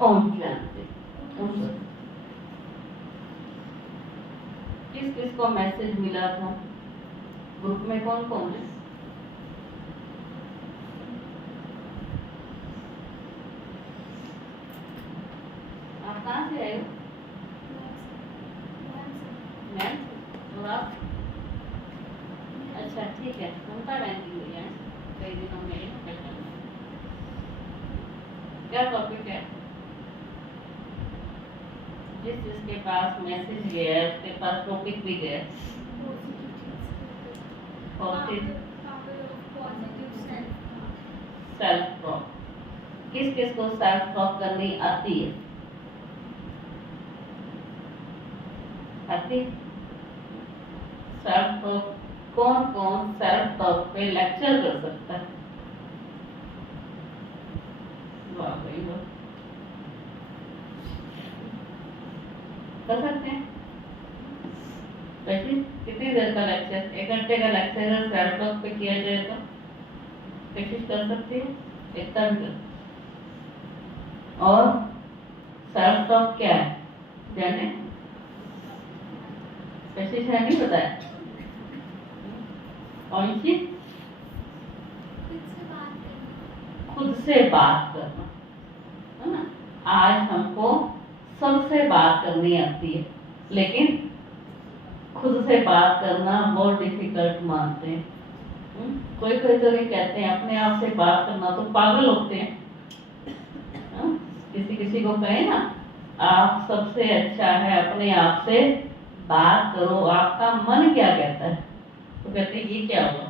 ओम शांति। किस किस को मैसेज मिला था? ग्रुप में कौन कौन है? आप कहाँ से आए हो? मैम और आप? अच्छा ठीक है, ममता बहन की हुई है कई दिनों में। क्या टॉपिक है? जिसके पास मैसेज गया है उसके पास टॉपिक भी गया। Self talk. किस किस को सेल्फ टॉक करनी आती है? आती? सेल्फ टॉक कौन कौन सेल्फ टॉक पे लेक्चर कर सकता है? वाह भाई वाह, कर सकते हैं। वैसे कितनी देर का लेक्चर? 1 घंटे का लेक्चर है सेल्फ टॉक पे किया जाए तो कोशिश कर सकती है 1 घंटे। और सेल्फ टॉक क्या है जाने? कोशिश है नहीं बताया कौन सी? खुद से बात करना है ना। आज हमको सबसे बात करनी आती है लेकिन खुद से बात करना बहुत डिफिकल्ट मानते हैं। कोई कोई तो ये कहते हैं अपने आप से बात करना तो पागल होते हैं। किसी किसी को कहे ना आप सबसे अच्छा है अपने आप से बात करो, आपका मन क्या कहता है? तो कहते हैं ये क्या हुआ?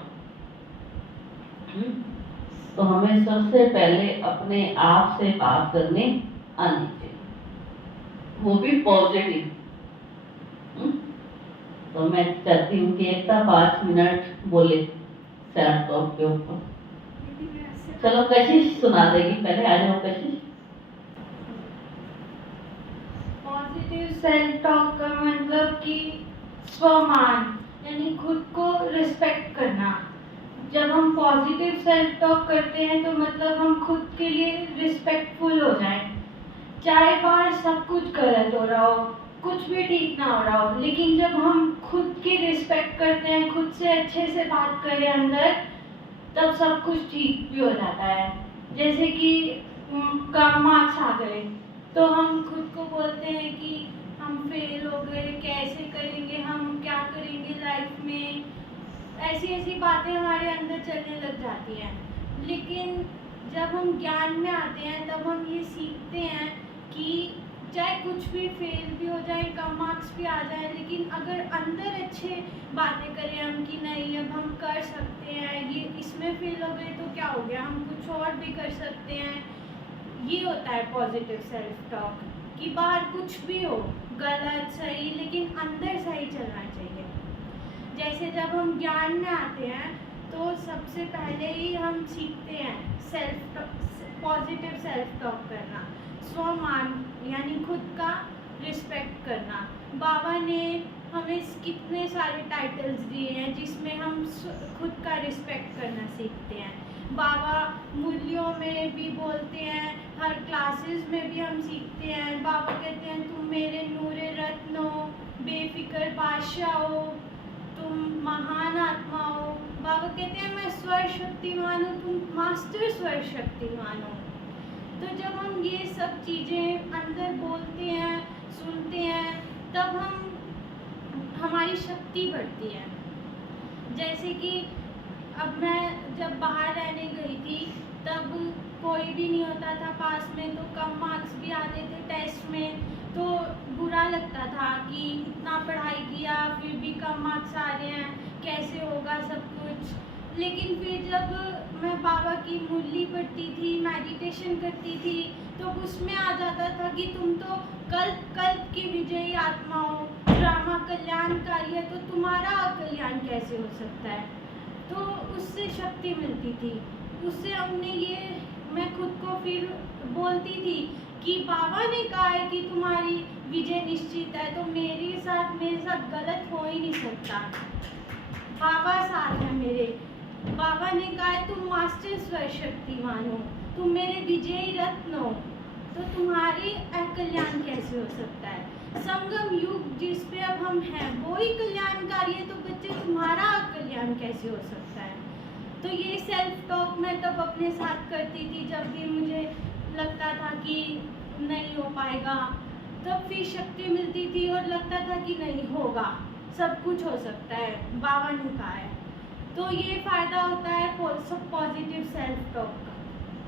तो हमें सबसे पहले अपने आप से बात करने आनी चाहिए, वो भी पॉजिटिव। तो मैं चाहती हूँ कि एकता 5 मिनट बोले सेल्फ टॉक के ऊपर। चलो कशिश सुना देगी, पहले आ जाओ कशिश। पॉजिटिव सेल्फ टॉक का मतलब कि स्वमान यानी खुद को रिस्पेक्ट करना। जब हम पॉजिटिव सेल्फ टॉक करते हैं तो मतलब हम खुद के लिए रिस्पेक्टफुल हो जाएं। चाहे बाहर सब कुछ गलत हो रहा हो, कुछ भी ठीक ना हो रहा हो, लेकिन जब हम खुद की रिस्पेक्ट करते हैं, खुद से अच्छे से बात करें अंदर, तब सब कुछ ठीक भी हो जाता है। जैसे कि कम मार्क्स आ गए तो हम खुद को बोलते हैं कि हम फेल हो गए, कैसे करेंगे, हम क्या करेंगे लाइफ में, ऐसी ऐसी बातें हमारे अंदर चलने लग जाती हैं। लेकिन जब हम ज्ञान में आते हैं तब हम ये सीखते हैं कि चाहे कुछ भी फेल भी हो जाए, कम मार्क्स भी आ जाए, लेकिन अगर अंदर अच्छे बातें करें हम कि नहीं अब हम कर सकते हैं, ये इसमें फेल हो गए तो क्या हो गया, हम कुछ और भी कर सकते हैं। ये होता है पॉजिटिव सेल्फ टॉक कि बाहर कुछ भी हो, गलत सही, लेकिन अंदर सही चलना चाहिए। जैसे जब हम ज्ञान में आते हैं तो सबसे पहले ही हम सीखते हैं पॉजिटिव सेल्फ टॉक करना, स्वमान यानी खुद का रिस्पेक्ट करना। बाबा ने हमें कितने सारे टाइटल्स दिए हैं जिसमें हम खुद का रिस्पेक्ट करना सीखते हैं। बाबा मूल्यों में भी बोलते हैं, हर क्लासेस में भी हम सीखते हैं। बाबा कहते हैं तुम मेरे नूरे रत्न हो, बेफिक्र बादशाह हो, तुम महान आत्मा हो। बाबा कहते हैं मैं स्वर शक्तिमान हूँ, तुम मास्टर स्वर शक्तिमान हो। तो जब हम ये सब चीज़ें अंदर बोलते हैं, सुनते हैं, तब हमारी शक्ति बढ़ती है। जैसे कि अब मैं जब बाहर रहने गई थी तब कोई भी नहीं होता था पास में, तो कम मार्क्स भी आते थे टेस्ट में, तो बुरा लगता था कि इतना पढ़ाई किया फिर भी कम मार्क्स आ रहे हैं, कैसे होगा सब कुछ। लेकिन फिर जब मैं बाबा की मुरली पढ़ती थी, मेडिटेशन करती थी, तो उसमें आ जाता था कि तुम तो कल्प कल्प की विजयी आत्मा हो, ड्रामा कल्याणकारी है, तो तुम्हारा कल्याण कैसे हो सकता है। तो उससे शक्ति मिलती थी। उससे हमने ये मैं खुद को फिर बोलती थी कि बाबा ने कहा है कि तुम्हारी विजय निश्चित है, तो मेरे साथ गलत हो ही नहीं सकता। बाबा साथ है मेरे। बाबा ने कहा है तुम मास्टर स्वर शक्तिमान हो, तुम मेरे विजयी रत्न हो, तो तुम्हारी अकल्याण कैसे हो सकता है? संगम युग जिस पे अब हम हैं वो ही कल्याणकारी है, तो बच्चे तुम्हारा अकल्याण कैसे हो सकता है? तो ये सेल्फ टॉक मैं तब अपने साथ करती थी जब भी मुझे लगता था कि नहीं हो पाएगा, तब फिर शक्ति मिलती थी और लगता था कि नहीं होगा, सब कुछ हो सकता है, बाबा ने कहा है। तो ये फायदा होता है सब पॉजिटिव सेल्फ टॉक का।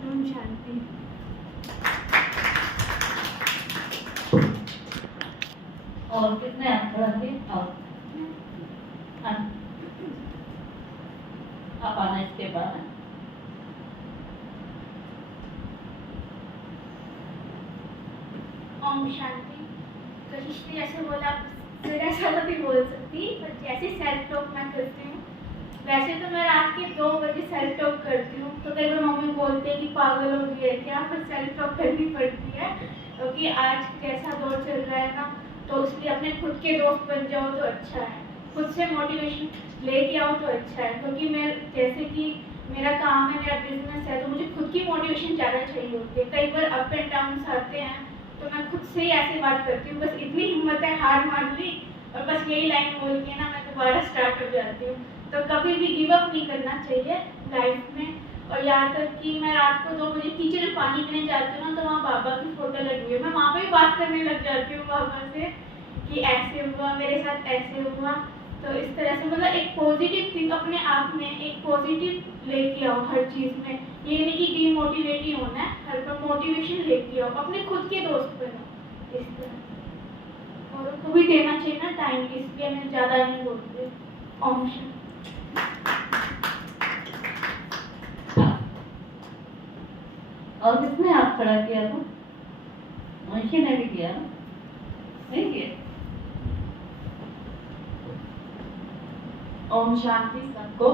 ओम शांति। और कितने आंसर थे? और हाँ, आप आना इसके बाद। ओम शांति। कशिश ने जैसे बोला फिर ऐसा तो भी बोल सकती, पर जैसे सेल्फ टॉक मैं करती हूँ, वैसे तो मैं रात के 2 बजे सेल्फ टॉक करती हूँ। तो कई बार मम्मी बोलते हैं कि पागल हो गई है क्या, पर सेल्फ टॉक करनी पड़ती है क्योंकि आज जैसा दौर चल रहा है ना, तो इसलिए अपने खुद के दोस्त बन जाओ तो अच्छा है, खुद से मोटिवेशन लेके आओ तो अच्छा है। क्योंकि मैं जैसे कि मेरा काम है, मेरा बिजनेस है, तो मुझे खुद की मोटिवेशन ज़्यादा चाहिए होती है। कई बार अप एंड डाउन आते हैं तो मैं खुद से ही ऐसे बात करती हूँ, बस इतनी हिम्मत है, हार मान ली और बस यही लाइन बोल के ना मैं दोबारा स्टार्ट हो जाती हूँ। तो कभी भी गिव अप नहीं करना चाहिए लाइफ में। और यहाँ तक कि मैं रात को 2 बजे किचन में पानी पीने जाती हूँ ना, तो वहाँ बाबा की फोटो लगी हुई है, मैं वहाँ पे भी बात करने लग जाती हूँ बाबा से कि ऐसे हुआ मेरे साथ, ऐसे हुआ। तो इस तरह से मतलब एक पॉजिटिव थिंग अपने आप में एक पॉजिटिव लेके आओ हर चीज़ में। ये नहीं कि डीमोटिवेट ही होना है, हर पर मोटिवेशन लेके आओ, अपने खुद के दोस्त बनो इस तरह। और उनको भी देना चाहिए ना टाइम, इसलिए मैं ज़्यादा नहीं बोलती। ओम शांति। और किसने हाथ खड़ा किया था? मनीषा ने भी किया ना? नहीं किया? ओम शांति सबको।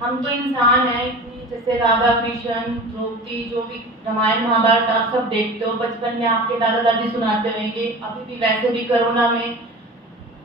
हम तो इंसान हैं, इतनी जैसे राधा कृष्ण द्रौपदी जो भी रामायण महाभारत आप सब देखते हो, बचपन में आपके दादा दादी सुनाते होंगे। अभी भी वैसे भी कोरोना में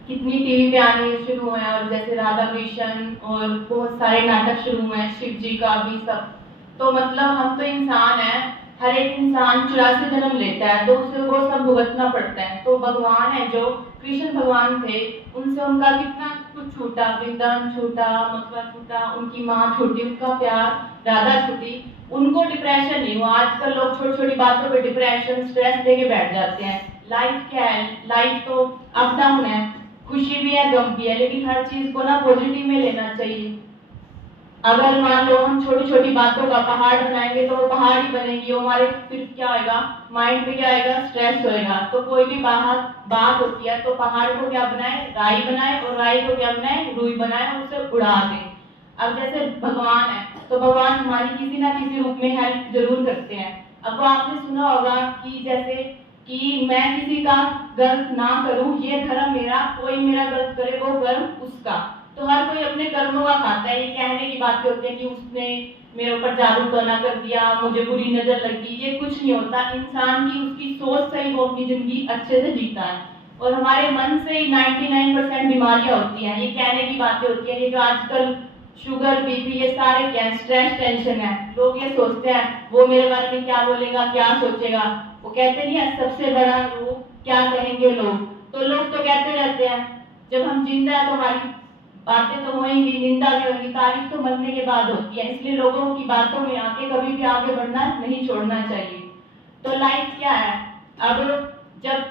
कितनी टीवी पे आने शुरू हुए हैं, और जैसे राधा कृष्ण और बहुत सारे नाटक शुरू हुए हैं, शिव जी का भी सब। तो मतलब हम तो इंसान हैं, हर एक इंसान 84 जन्म लेता है, तो उसे वो सब भुगतना पड़ता है। तो भगवान है जो कृष्ण भगवान थे, उनसे उनका कितना कुछ छूटा, वृंदावन छूटा, मथुरा छूटा, उनकी माँ छूटी, उनका प्यार राधा छूटी, उनको डिप्रेशन नहीं हुआ। आजकल लोग छोटी छोटी बातों पे डिप्रेशन स्ट्रेस लेके बैठ जाते हैं। लाइफ क्या है? लाइफ तो अप डाउन है, खुशी भी है, गम भी है, लेकिन हर चीज को ना पॉजिटिव में लेना चाहिए। अगर मान लो हम छोटी छोटी बातों का पहाड़ बनाएंगे तो वो पहाड़ ही बनेगी, वो हमारे फिर क्या होएगा, माइंड में क्या आएगा, स्ट्रेस होएगा। तो कोई भी बात होती है तो पहाड़ को क्या बनाए, राई बनाए, और राई को क्या बनाए, रुई बनाए, और उसे उड़ा दे। अब जैसे भगवान है तो भगवान हमारी किसी ना किसी रूप में हेल्प जरूर करते हैं। अब वो आपने सुना होगा कि जैसे कि मैं किसी का गलत ना करूं, ये धर्म मेरा, कोई मेरा गलत करे वो कर्म उसका। तो हर कोई अपने कर्मों का खाता है। ये कहने की बातें होती है कि उसने मेरे ऊपर जादू टोना कर दिया, मुझे बुरी नजर लगी, ये कुछ नहीं होता। इंसान की उसकी सोच से ही वो अपनी जिंदगी अच्छे से जीता है। और हमारे मन से ही 99% बीमारियां होती हैं। ये कहने की बातें होती है, ये जो आजकल शुगर बीपी ये सारे क्या है, स्ट्रेस टेंशन है। लोग ये सोचते हैं वो मेरे बारे में क्या बोलेगा, क्या सोचेगा। वो कहते नहीं है सबसे बड़ा रोग क्या कहेंगे लोग। तो लोग तो कहते रहते हैं, जब हम जिंदा है तो हमारी बातें तो होंगी, निंदा भी होगी, तारीफ तो मरने के बाद होती है। इसलिए लोगों की बातों में आके कभी भी आगे बढ़ना नहीं छोड़ना चाहिए। तो लाइफ क्या है, अब जब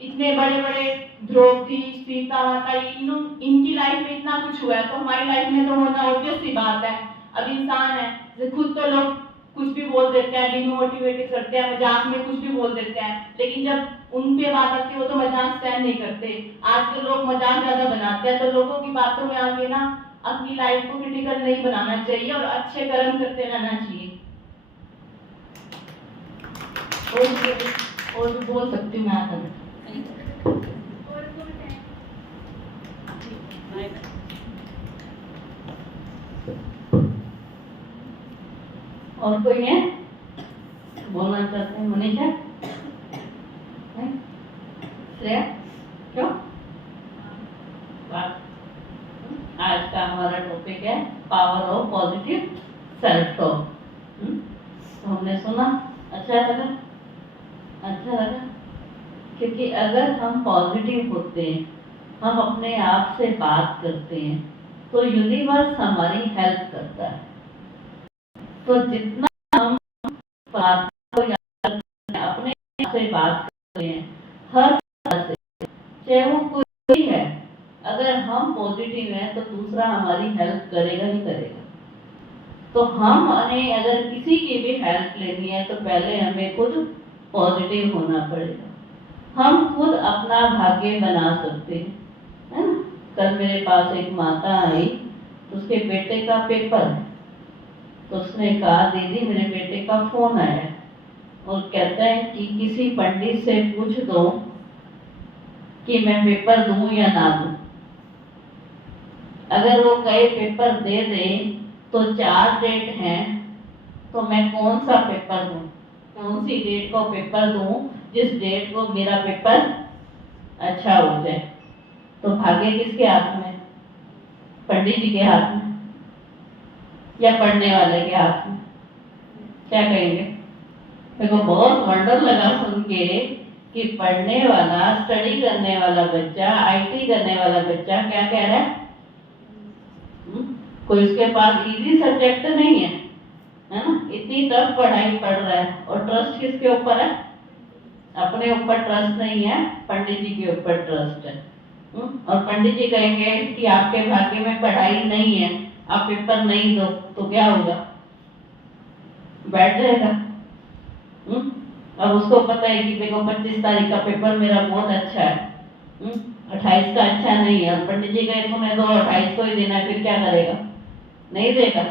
इतने बड़े बड़े द्रौपदी, सीता माता, इनकी लाइफ में इतना कुछ हुआ है, तो हमारी लाइफ में तो होना ऑब्वियस सी बात है। अब इंसान है, खुद तो लोग कुछ भी बोल देते हैं, डिमोटिवेट करते हैं, मजाक में कुछ भी बोल देते हैं, लेकिन जब उन पे बात आती है वो तो मजाक सहन नहीं करते। आजकल लोग मजाक ज्यादा बनाते हैं। तो लोगों की बातों में आके ना अपनी लाइफ को क्रिटिकल नहीं बनाना चाहिए और अच्छे कर्म करते रहना चाहिए। और भी बोल सकती हूँ मैं आकर। और कोई है बोलना चाहते हैं? मनीषा, श्रेया, क्यों? आज का हमारा टॉपिक है power of positive self talk. तो हमने सुना अच्छा लगा? अच्छा लगा? क्योंकि अगर हम पॉजिटिव होते हैं, हम अपने आप से बात करते हैं, तो यूनिवर्स हमारी हेल्प करता है। तो जितना हम परमात्मा को याद करते हैं, अपने आप से बात करते हैं, हर तरह से, चाहे वो कोई है, अगर हम पॉजिटिव हैं तो दूसरा हमारी हेल्प करेगा ही करेगा। तो हमें अगर किसी की भी हेल्प लेनी है तो पहले हमें खुद पॉजिटिव होना पड़ेगा। हम खुद अपना भाग्य बना सकते हैं, है ना? कल मेरे पास एक माता आई, उसके बेटे का पेपर है, तो उसने कहा दीदी मेरे बेटे का फोन आया और कहता है कि किसी पंडित से पूछ दो कि मैं पेपर दूं या ना दूं। अगर वो कहे पेपर दे दे तो 4 डेट हैं, तो मैं कौन सा पेपर दूं, कौन सी डेट को पेपर दूं जिस डेट को मेरा पेपर अच्छा हो जाए। तो भाग्य किसके हाथ में? पंडित जी के हाथ में या पढ़ने वाले के हाथ में? क्या कहेंगे? मेरे को बहुत वंडर लगा सुन के कि पढ़ने वाला, स्टडी करने वाला बच्चा, आईटी करने वाला बच्चा क्या कह रहा है? कोई उसके पास इजी सब्जेक्ट नहीं है ना? इतनी टफ पढ़ाई पढ़ रहा है और ट्रस्ट किसके ऊपर है? अपने ऊपर ट्रस्ट नहीं है, पंडित जी के ऊपर ट्रस्ट है। और पंडित जी कहेंगे कि आपके भाग्य में पढ़ाई नहीं है, आप पेपर नहीं दो, तो क्या होगा? बैठ जाएगा। अब उसको पता है कि देखो 25 तारीख का पेपर मेरा बहुत अच्छा है, 28 का अच्छा नहीं है, और पंडित जी कहे तुम्हें तो 28 को ही देना है, फिर क्या करेगा? नहीं देगा।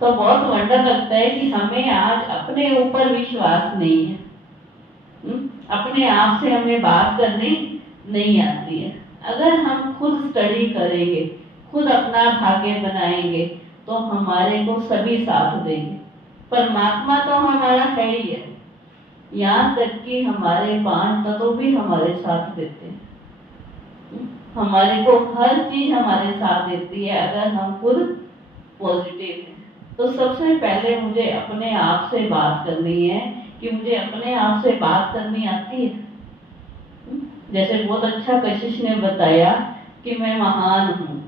तो बहुत वंडर लगता है कि हमें आज अपने ऊपर विश्वास नहीं है, अपने आप से हमें बात करनी नहीं आती है। अगर हम खुद स्टडी करेंगे, खुद अपना भाग्य बनाएंगे, तो हमारे को सभी साथ देंगे। परमात्मा तो हमारा है ही है, यहाँ तक कि हमारे 5 तत्व भी हमारे साथ देते हैं। हमारे को हर चीज हमारे साथ देती है अगर हम खुद पॉजिटिव हैं। तो सबसे पहले मुझे अपने आप से बात करनी है कि मुझे अपने आप से बात करनी आती है। जैसे बहुत अच्छा कशिश ने बताया कि मैं महान हूँ,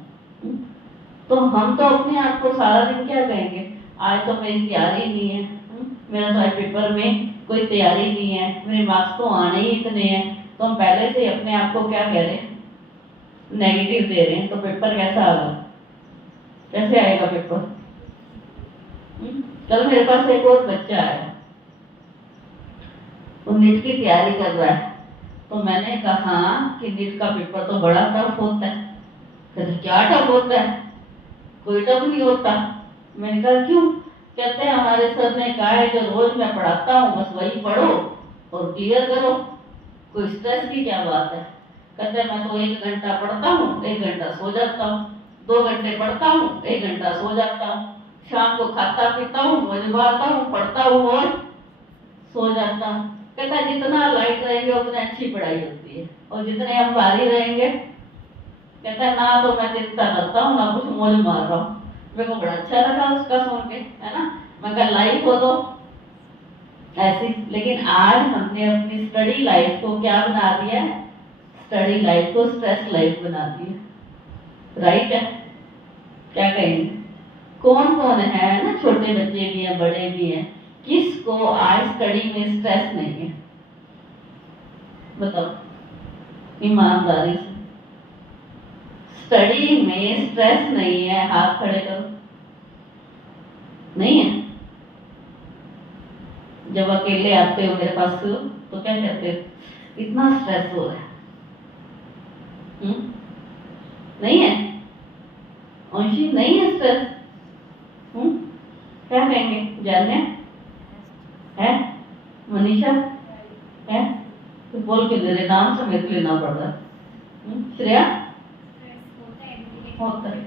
तो हम तो अपने आप को सारा दिन क्या कहेंगे? आज तो मेरी तैयारी नहीं है, मेरा तो आज पेपर में कोई तैयारी नहीं है, मेरे मार्क्स तो आने ही इतने हैं। तो हम पहले से अपने आप को क्या कह रहे हैं? नेगेटिव दे रहे हैं। तो पेपर कैसा आएगा? कैसे आएगा पेपर? कल मेरे पास एक और बच्चा आया, वो नीट की तैयारी कर रहा है। तो मैंने कहा कि नीट का पेपर तो बड़ा टफ होता है। कहते क्या टफ होता है? कोई टफ नहीं होता। मैंने कहा क्यों? कहते हैं हमारे सर ने कहा है जो रोज मैं पढ़ाता हूँ बस वही पढ़ो और क्लियर करो, कोई स्ट्रेस की क्या बात है। कहते हैं मैं तो 1 घंटा पढ़ता हूँ, 1 घंटा सो जाता हूँ, 2 घंटे पढ़ता हूँ, 1 घंटा सो जाता हूँ, शाम को खाता पीता हूँ, मौज मारता हूँ, पढ़ता हूँ और सो जाता हूँ। कहता है जितना लाइट रहेंगे उतनी अच्छी पढ़ाई होती है, और जितने हम भारी रहेंगे, कहता है ना तो मैं चिंता करता हूँ ना कुछ मौज मार रहा हूँ। मेरे को बड़ा अच्छा लगा उसका सुन के, है ना? मैं कहा लाइफ हो तो ऐसी। लेकिन आज हमने अपनी स्टडी लाइफ को क्या बना दिया? स्टडी लाइफ को स्ट्रेस लाइफ बना दिया। राइट है? क्या कहेंगे? कौन कौन है ना, छोटे बच्चे भी हैं, बड़े भी हैं, किसको आज स्टडी में स्ट्रेस नहीं है? बताओ ईमानदारी से। स्टडी में स्ट्रेस नहीं है, हाथ खड़े करो। नहीं है? जब अकेले आते हो मेरे पास तो क्या कहते हो? इतना स्ट्रेस हो रहा है। नहीं है? अंशी नहीं है स्ट्रेस? क्या कहेंगे? जाने है? मनीषा है? तो बोल के दे रहे, नाम समेत लेना पड़ रहा है। श्रेया होता है,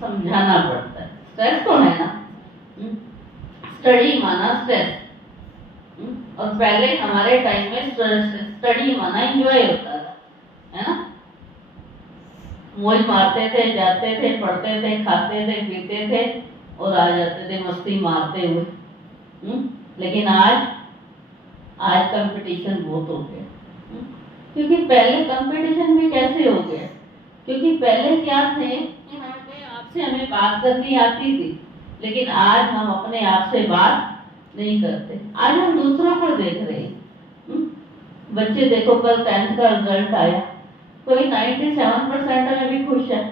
समझाना पड़ता है। स्ट्रेस तो है ना? स्टडी माना स्ट्रेस, और पहले हमारे टाइम में स्टडी माना एंजॉय होता था, है ना? मौज मारते थे, जाते थे, पढ़ते थे, खाते थे, पीते थे और आ जाते थे मस्ती मारते हुए। लेकिन आज कंपटीशन बहुत हो गया। क्योंकि पहले कंपटीशन भी कैसे हो गया, क्योंकि पहले क्या थे कि हमें बात करनी आती थी, लेकिन आज हम अपने आप से बात नहीं करते। आज हम दूसरों को देख रहे हैं। बच्चे देखो, कल 10th का रिजल्ट आया, कोई 97% में भी खुश है,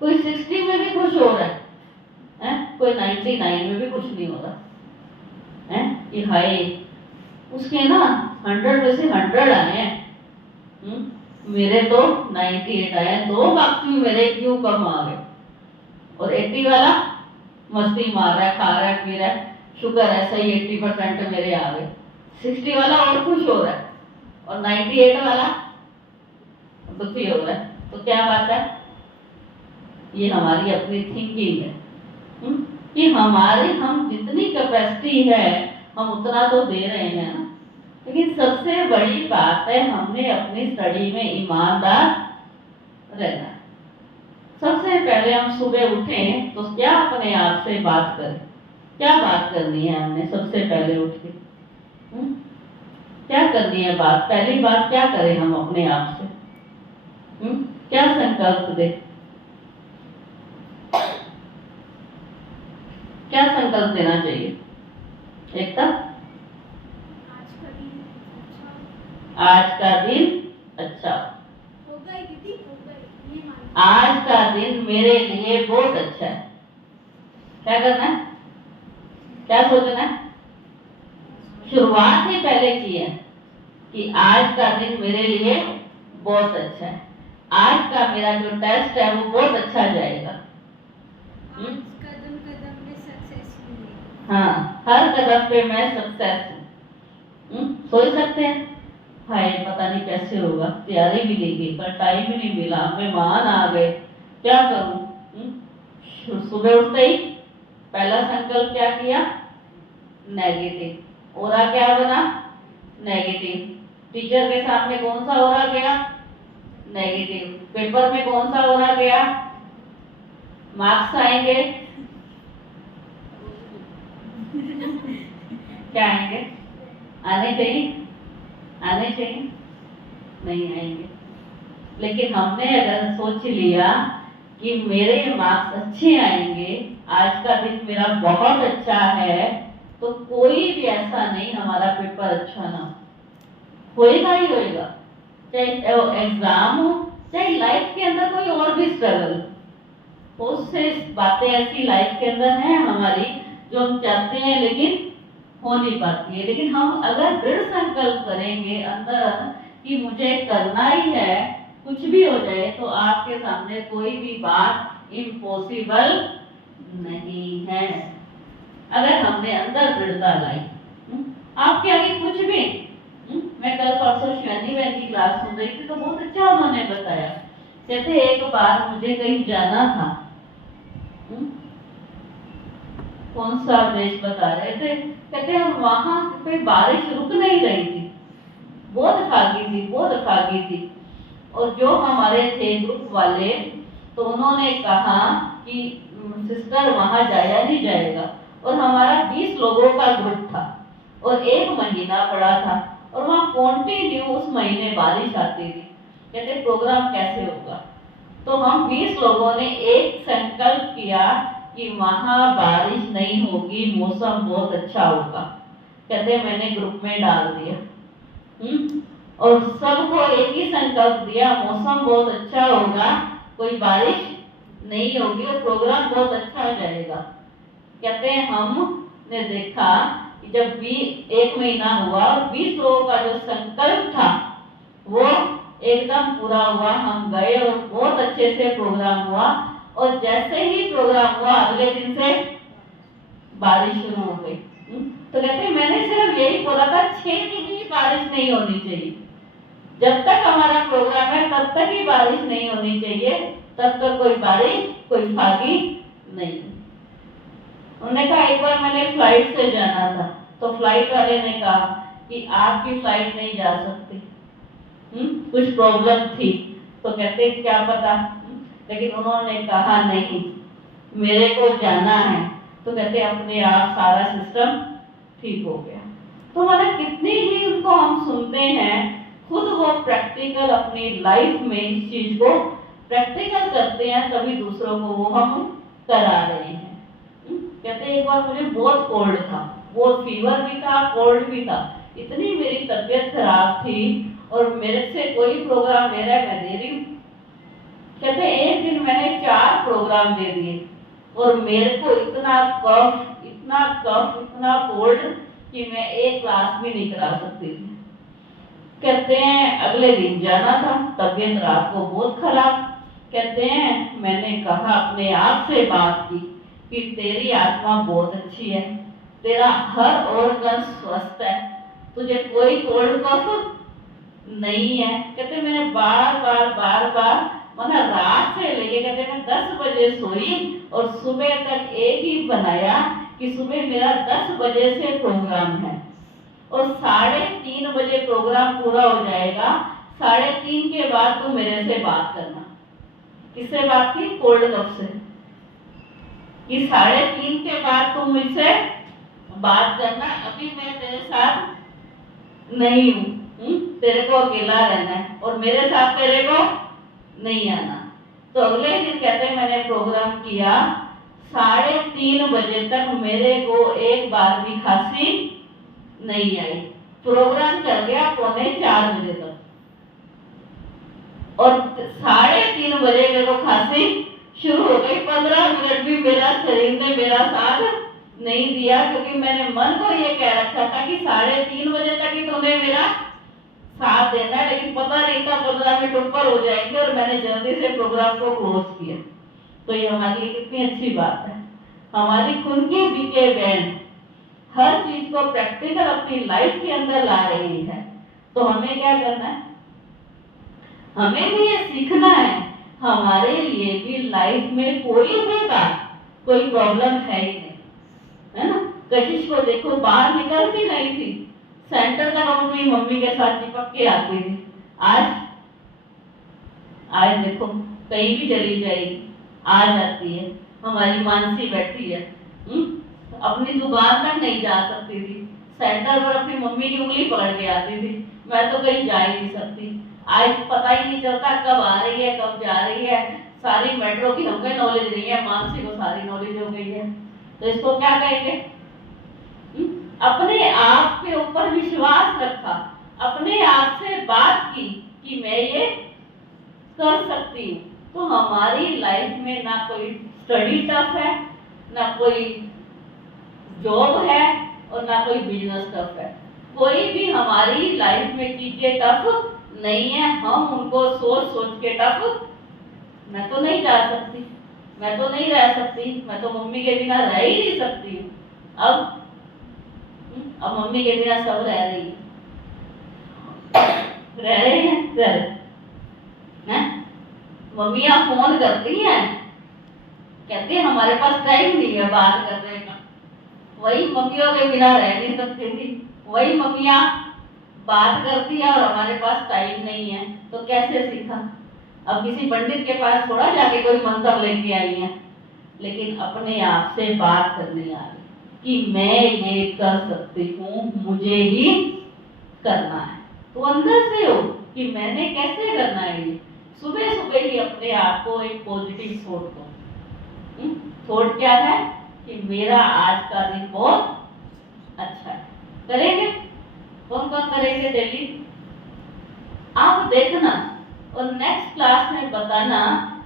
कोई 60 में भी खुश हो रहा है, कोई 99 में भी खुश नहीं हो रहा है कि हाय उसके ना 100 में से 100 आए हैं, मेरे तो 98 आए हैं, 2 मार्क्स में मेरे क्यों कम आ गए। और 80 वाला मस्ती मार रहा है, खा रहा है, पी रहा है, शुक्र ऐसा ही 80% मेरे आ गए। 60 वाला और खुश हो रहा है और 98 वाला दुखी हो रहा है। तो क्या बात है, ये हमारी अपनी थिंकिंग है कि हम जितनी कैपेसिटी है हम उतना तो दे रहे हैं ना। लेकिन सबसे बड़ी बात है हमने अपनी स्टडी में ईमानदार रहना। सबसे पहले हम सुबह उठें तो क्या अपने आप से बात करें, क्या बात करनी है हमने सबसे पहले उठ के, क्या करनी है बात, पहली बात क्या करें हम अपने आप से, क्या संकल्प दे, क्या संकल्प देना चाहिए। एकता, आज का दिन अच्छा हो गई दीदी, हो गई, ये मान। आज का दिन मेरे लिए बहुत अच्छा है। क्या करना है, क्या सोचना है, शुरुआत ही पहले की है कि आज का दिन मेरे लिए बहुत अच्छा है, आज का मेरा जो टेस्ट है वो बहुत अच्छा जाएगा। कदम कदम पे सक्सेस मिलेगी। हाँ, हर कदम पे मैं सक्सेस हूँ। सोच सकते हैं हाय पता नहीं कैसे होगा, तैयारी भी नहीं की, पर टाइम ही नहीं मिला, मेहमान आ गए, क्या करूं। सुबह उठते ही पहला संकल्प क्या किया, नेगेटिव। ओरा क्या बना, नेगेटिव। टीचर के सामने कौन सा ओरा गया, नेगेटिव। पेपर में कौन सा ओरा गया, मार्क्स आएंगे क्या आएंगे, आने चाहिए, आने चाहिए, नहीं आएंगे। लेकिन हमने अगर सोच लिया कि मेरे मार्क्स अच्छे आएंगे, आज का दिन मेरा बहुत अच्छा है, तो कोई भी ऐसा नहीं हमारा पेपर अच्छा ना होएगा ही होएगा। चाहे एग्जाम हो, चाहे लाइफ के अंदर कोई और भी स्ट्रगल, बहुत से बातें ऐसी लाइफ के अंदर हैं हमारी जो हम चाहते हैं लेकिन हो नहीं पाती है। लेकिन हम अगर दृढ़ संकल्प करेंगे अंदर कि मुझे करना ही है, कुछ भी हो जाए, तो आपके सामने कोई भी बात इम्पॉसिबल नहीं है। अगर हमने अंदर दृढ़ता लाई, आपके आगे कुछ भी। मैं कल परसों शिवानी बहन की क्लास सुन रही थी तो बहुत अच्छा उन्होंने बताया। कहते एक बार मुझे कहीं जाना था, कौन सा देश बता रहे थे, कहते हम वहां पे बारिश रुक नहीं रही थी, बहुत फागी थी। और जो हमारे थे ग्रुप वाले, तो उन्होंने कहा कि सिस्टर वहां जाया नहीं जाएगा। और हमारा 20 लोगों का ग्रुप था और 1 महीना पड़ा था और वहां कंटिन्यू उस महीने बारिश आती थी। कहते प्रोग्राम कैसे होगा। तो हम 20 लोगों ने एक संकल्प किया कि वहां बारिश नहीं होगी, मौसम बहुत अच्छा होगा। कहते मैंने ग्रुप में डाल दिया और सबको एक ही संकल्प दिया, मौसम बहुत अच्छा होगा, कोई बारिश नहीं होगी और प्रोग्राम बहुत अच्छा हो जाएगा। कहते हैं हमने देखा कि जब 1 महीना हुआ और 20 लोगों का जो संकल्प था वो एकदम पूरा हुआ। हम गए और बहुत अच्छे से प्रोग्राम हुआ और जैसे ही प्रोग्राम हुआ अगले दिन से बारिश शुरू हो गई। तो कहते मैंने सिर्फ यही बोला था 6 दिन ही बारिश नहीं होनी चाहिए, जब तक हमारा प्रोग्राम है तब तक ही बारिश नहीं होनी चाहिए, तब तक कोई बारिश कोई फागी नहीं। उन्होंने कहा एक बार मैंने फ्लाइट से जाना था तो फ्लाइट वाले ने कहा कि आपकी फ्लाइट नहीं जा सकती, कुछ प्रॉब्लम थी। तो कहते क्या पता, लेकिन उन्होंने कहा नहीं मेरे को जाना है। तो कहते अपने आप सारा सिस्टम ठीक हो गया। तो मतलब कितनी ही उनको हम सुनते हैं, खुद वो प्रैक्टिकल अपनी लाइफ में इस चीज को प्रैक्टिकल करते हैं, तभी दूसरों को वो हम करा रहे हैं। कहते हैं एक बार मुझे बहुत कोल्ड था, बहुत फीवर भी था, कोल्ड भी था, इतनी मेरी तबीयत खराब थी और मेरे से कोई प्रोग्राम ले रहा है, मैं दे रही हूँ। कहते एक दिन मैंने 4 प्रोग्राम दे दिए और मेरे को इतना कफ, इतना कोल्ड कि मैं एक क्लास भी नहीं करा सकती थी। कहते हैं अगले दिन जाना था, तबीयत रात को बहुत खराब। कहते हैं मैंने कहा अपने आप से बात की कि तेरी आत्मा बहुत अच्छी है, तेरा हर ऑर्गन स्वस्थ है, तुझे कोई कोल्ड कफ नहीं है। कहते मैंने बार बार मतलब रात से लेके कहते मैं 10 बजे सोई और सुबह तक एक ही बनाया कि सुबह मेरा 10 बजे से प्रोग्राम है और 3:30 बजे प्रोग्राम पूरा हो जाएगा। 3:30 के बाद तुम मेरे से बात करना। किससे बात की? कोल्ड कफ से। कि 3:30 के बाद तुम मुझसे बात करना, अभी मैं तेरे साथ नहीं हूँ, तेरे को अकेला रहना है और मेरे साथ तेरे को नहीं आना। तो अगले दिन कहते मैंने प्रोग्राम किया, 3:30 बजे तक मेरे को एक बार भी खांसी नहीं आई। प्रोग्राम चल गया 3:45 बजे तक और 3:30 बजे मेरे को खांसी शुरू हो गई। 15 मिनट भी मेरा शरीर ने मेरा साथ नहीं दिया, क्योंकि मैंने मन को ये कह रखा था कि 3:30 बजे तक ही तूने मेरा साथ देना है, लेकिन पता नहीं था 15 मिनट ऊपर हो जाएंगे और मैंने जल्दी से प्रोग्राम को क्लोज किया। तो ये हमारे लिए कितनी अच्छी बात है। हमारी खुद की बीके बहन हर चीज को प्रैक्टिकल अपनी लाइफ के अंदर ला रही है। तो हमें क्या करना है? हमें भी ये सीखना है। हमारे लिए भी लाइफ में कोई भी बात, कोई प्रॉब्लम है ही नहीं, है ना। कशिश को देखो, बाहर निकलती नहीं थी, सेंटर तक अपनी मम्मी के साथ चिपक के आती थी। आज देखो कहीं भी चली जाएगी, आ जाती है। हमारी मानसी बैठी है, अपनी दुकान तक नहीं जा सकती थी, सेंटर पर अपनी मम्मी की उंगली पकड़ के आती थी। मैं तो कहीं जा ही नहीं सकती। आज पता ही नहीं चलता कब आ रही है कब जा रही है। सारी मेट्रो की हमको नॉलेज नहीं है, मानसी को सारी नॉलेज हो गई है। तो इसको क्या कहेंगे? अपने आप के ऊपर विश्वास रखा, अपने आप से बात की कि मैं ये कर सकती हूँ। तो हमारी लाइफ में ना कोई स्टडी टफ है, ना कोई जॉब है और ना कोई बिजनेस टफ है। कोई भी हमारी लाइफ में चीजें टफ नहीं है। हम उनको सोच सोच के टफ, मैं तो नहीं जा सकती, मैं तो नहीं रह सकती, मैं तो मम्मी के बिना रह ही नहीं सकती हूँ। अब मम्मी के बिना सब रह रही है, रह रहे हैं। मम्मियाँ फोन करती हैं, कहती है हमारे पास टाइम नहीं है बात करने का। वही मम्मियों के बिना रह नहीं सकती थी, वही मम्मियाँ बात करती है और हमारे पास टाइम नहीं है। तो कैसे सीखा? अब किसी पंडित के पास थोड़ा जाके कोई मंत्र लेके आई है, लेकिन अपने आप से बात करने आ रही कि मैं ये कर सकती हूँ, मुझे ही करना है। तो अंदर से हो कि मैंने कैसे करना है ये। सुबह सुबह ही अपने आप को एक पॉजिटिव थॉट दो। थॉट क्या है? कि मेरा आज का दिन बहुत अच्छा है। करेंगे? कौन कौन करेंगे डेली? आप देखना और नेक्स्ट क्लास में बताना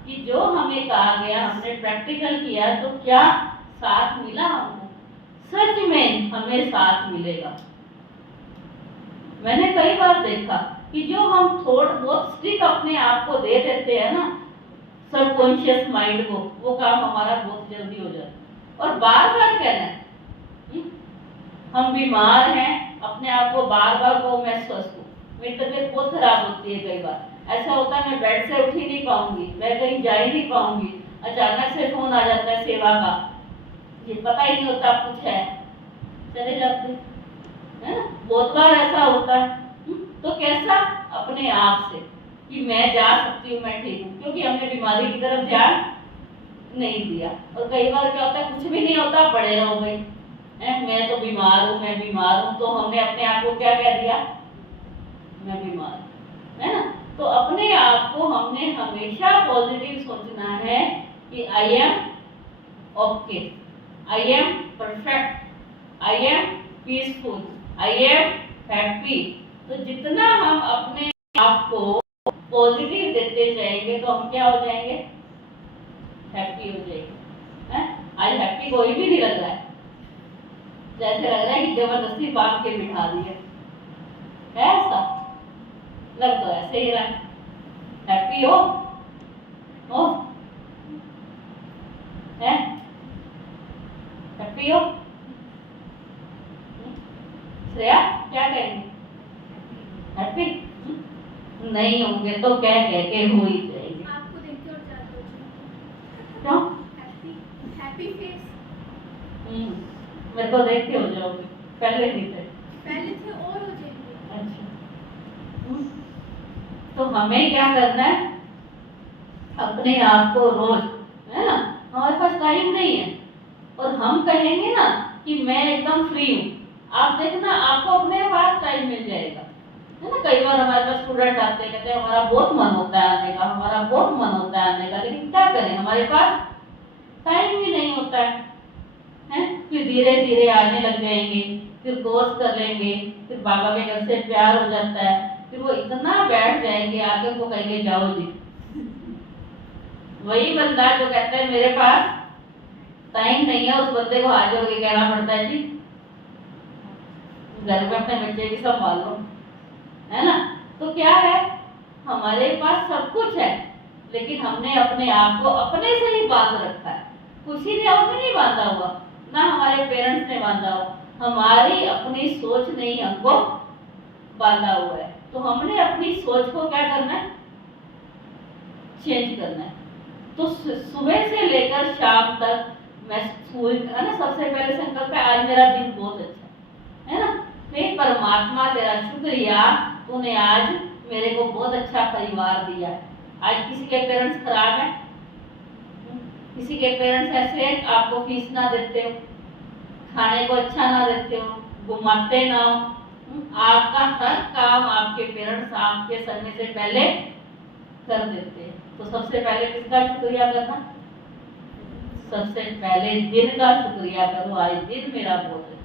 कि जो हमें कहा गया हमने प्रैक्टिकल किया तो क्या साथ मिला हमको। सच में हमें साथ मिलेगा। मैंने कई बार देखा कि जो हम थोड़ा बहुत स्टिक अपने आप को दे देते हैं ना, सबकॉन्शियस माइंड को, वो काम हमारा बहुत जल्दी हो जाता है। और बार बार कहना है हम बीमार हैं, अपने आप को बार बार को मैं स्वस्थ हूँ, मेरी तबीयत बहुत खराब होती है। कई बार ऐसा होता है मैं बेड से उठ ही नहीं पाऊंगी, मैं कहीं जा ही नहीं पाऊंगी। अचानक से फोन आ जाता है सेवा का, ये पता ही नहीं होता कुछ है, चले जाते है ना। बहुत बार ऐसा होता है। तो कैसा? अपने आप से कि मैं जा सकती हूँ, मैं ठीक हूँ, क्योंकि हमने बीमारी की तरफ ध्यान नहीं दिया। और कई बार क्या होता है कुछ भी नहीं होता, पड़े रहो भाई, मैं तो बीमार हूँ, मैं बीमार हूँ, तो हमने अपने आप को क्या कह दिया, मैं बीमार हूँ, है ना। तो अपने आप को हमने हमेशा पॉजिटिव सोचना है कि I am okay, I am perfect, I am peaceful, I am happy. तो जितना हम अपने आप को पॉजिटिव देते जाएंगे तो हम क्या हो जाएंगे, हैप्पी हो जाएंगे, हैं। आज हैप्पी कोई भी नहीं लग रहा है, जैसे लग रहा है कि जबरदस्ती बांध के बिठा दिया है, ऐसा लग तो ऐसे ही रहा है। हैप्पी हो है, हैप्पी हो। श्रेया क्या कहेंगे, हैप्पी नहीं होंगे तो कह के हो ही जाएंगे। आपको देखते और ज्यादा हो जाएंगे। क्यों, हैप्पी फेस मेरे को देखते हो जाओगे, पहले नहीं थे, पहले थे और हो जाएंगे। अच्छा। तो हमें क्या करना है, अपने आप को रोज, है ना, हमारे पास टाइम नहीं है और हम कहेंगे ना कि मैं एकदम फ्री हूँ, आप देखना आपको अपने पास टाइम मिल जाएगा, है ना। कई बार हमारे पास स्टूडेंट आते हैं, कहते हैं हमारा बहुत मन होता है आने का, हमारा बहुत मन होता है आने का, लेकिन क्या करें, हमारे पास टाइम ही नहीं होता है। फिर धीरे धीरे आने लग जाएंगे, फिर कोर्स कर लेंगे, फिर बाबा के घर से प्यार हो जाता है, फिर वो इतना बैठ जाएंगे आगे को कहेंगे जाओ जी। वही बंदा जो कहता है मेरे पास टाइम नहीं है, उस बंदे को हाथ जोड़ के कहना पड़ता है जी घर में अपने बच्चे की संभाल लो, है ना। तो क्या है, हमारे पास सब कुछ है, लेकिन हमने अपने आप को अपने से ही बांध रखा है, किसी ने और भी नहीं बांधा हुआ, ना हमारे पेरेंट्स ने बांधा हुआ, हमारी अपनी सोच ने ही हमको बांधा हुआ है। तो हमने अपनी सोच को क्या करना है, चेंज करना है। तो सुबह से लेकर शाम तक मैं स्कूल, है ना, सबसे पहले संकल्प है आज मेरा दिन बहुत अच्छा है ना, हे परमात्मा तेरा शुक्रिया, तूने आज मेरे को बहुत अच्छा परिवार दिया। आज किसी के पेरेंट्स खराब हैं, किसी के पेरेंट्स ऐसे हैं आपको फीस ना देते हो, खाने को अच्छा ना देते हो, घुमाते ना हो, आपका हर काम आपके पेरेंट्स आपके समय से पहले कर देते हैं। तो सबसे पहले किसका शुक्रिया करना, सबसे पहले दिन का शुक्रिया करो, आज दिन मेरा बहुत अच्छा।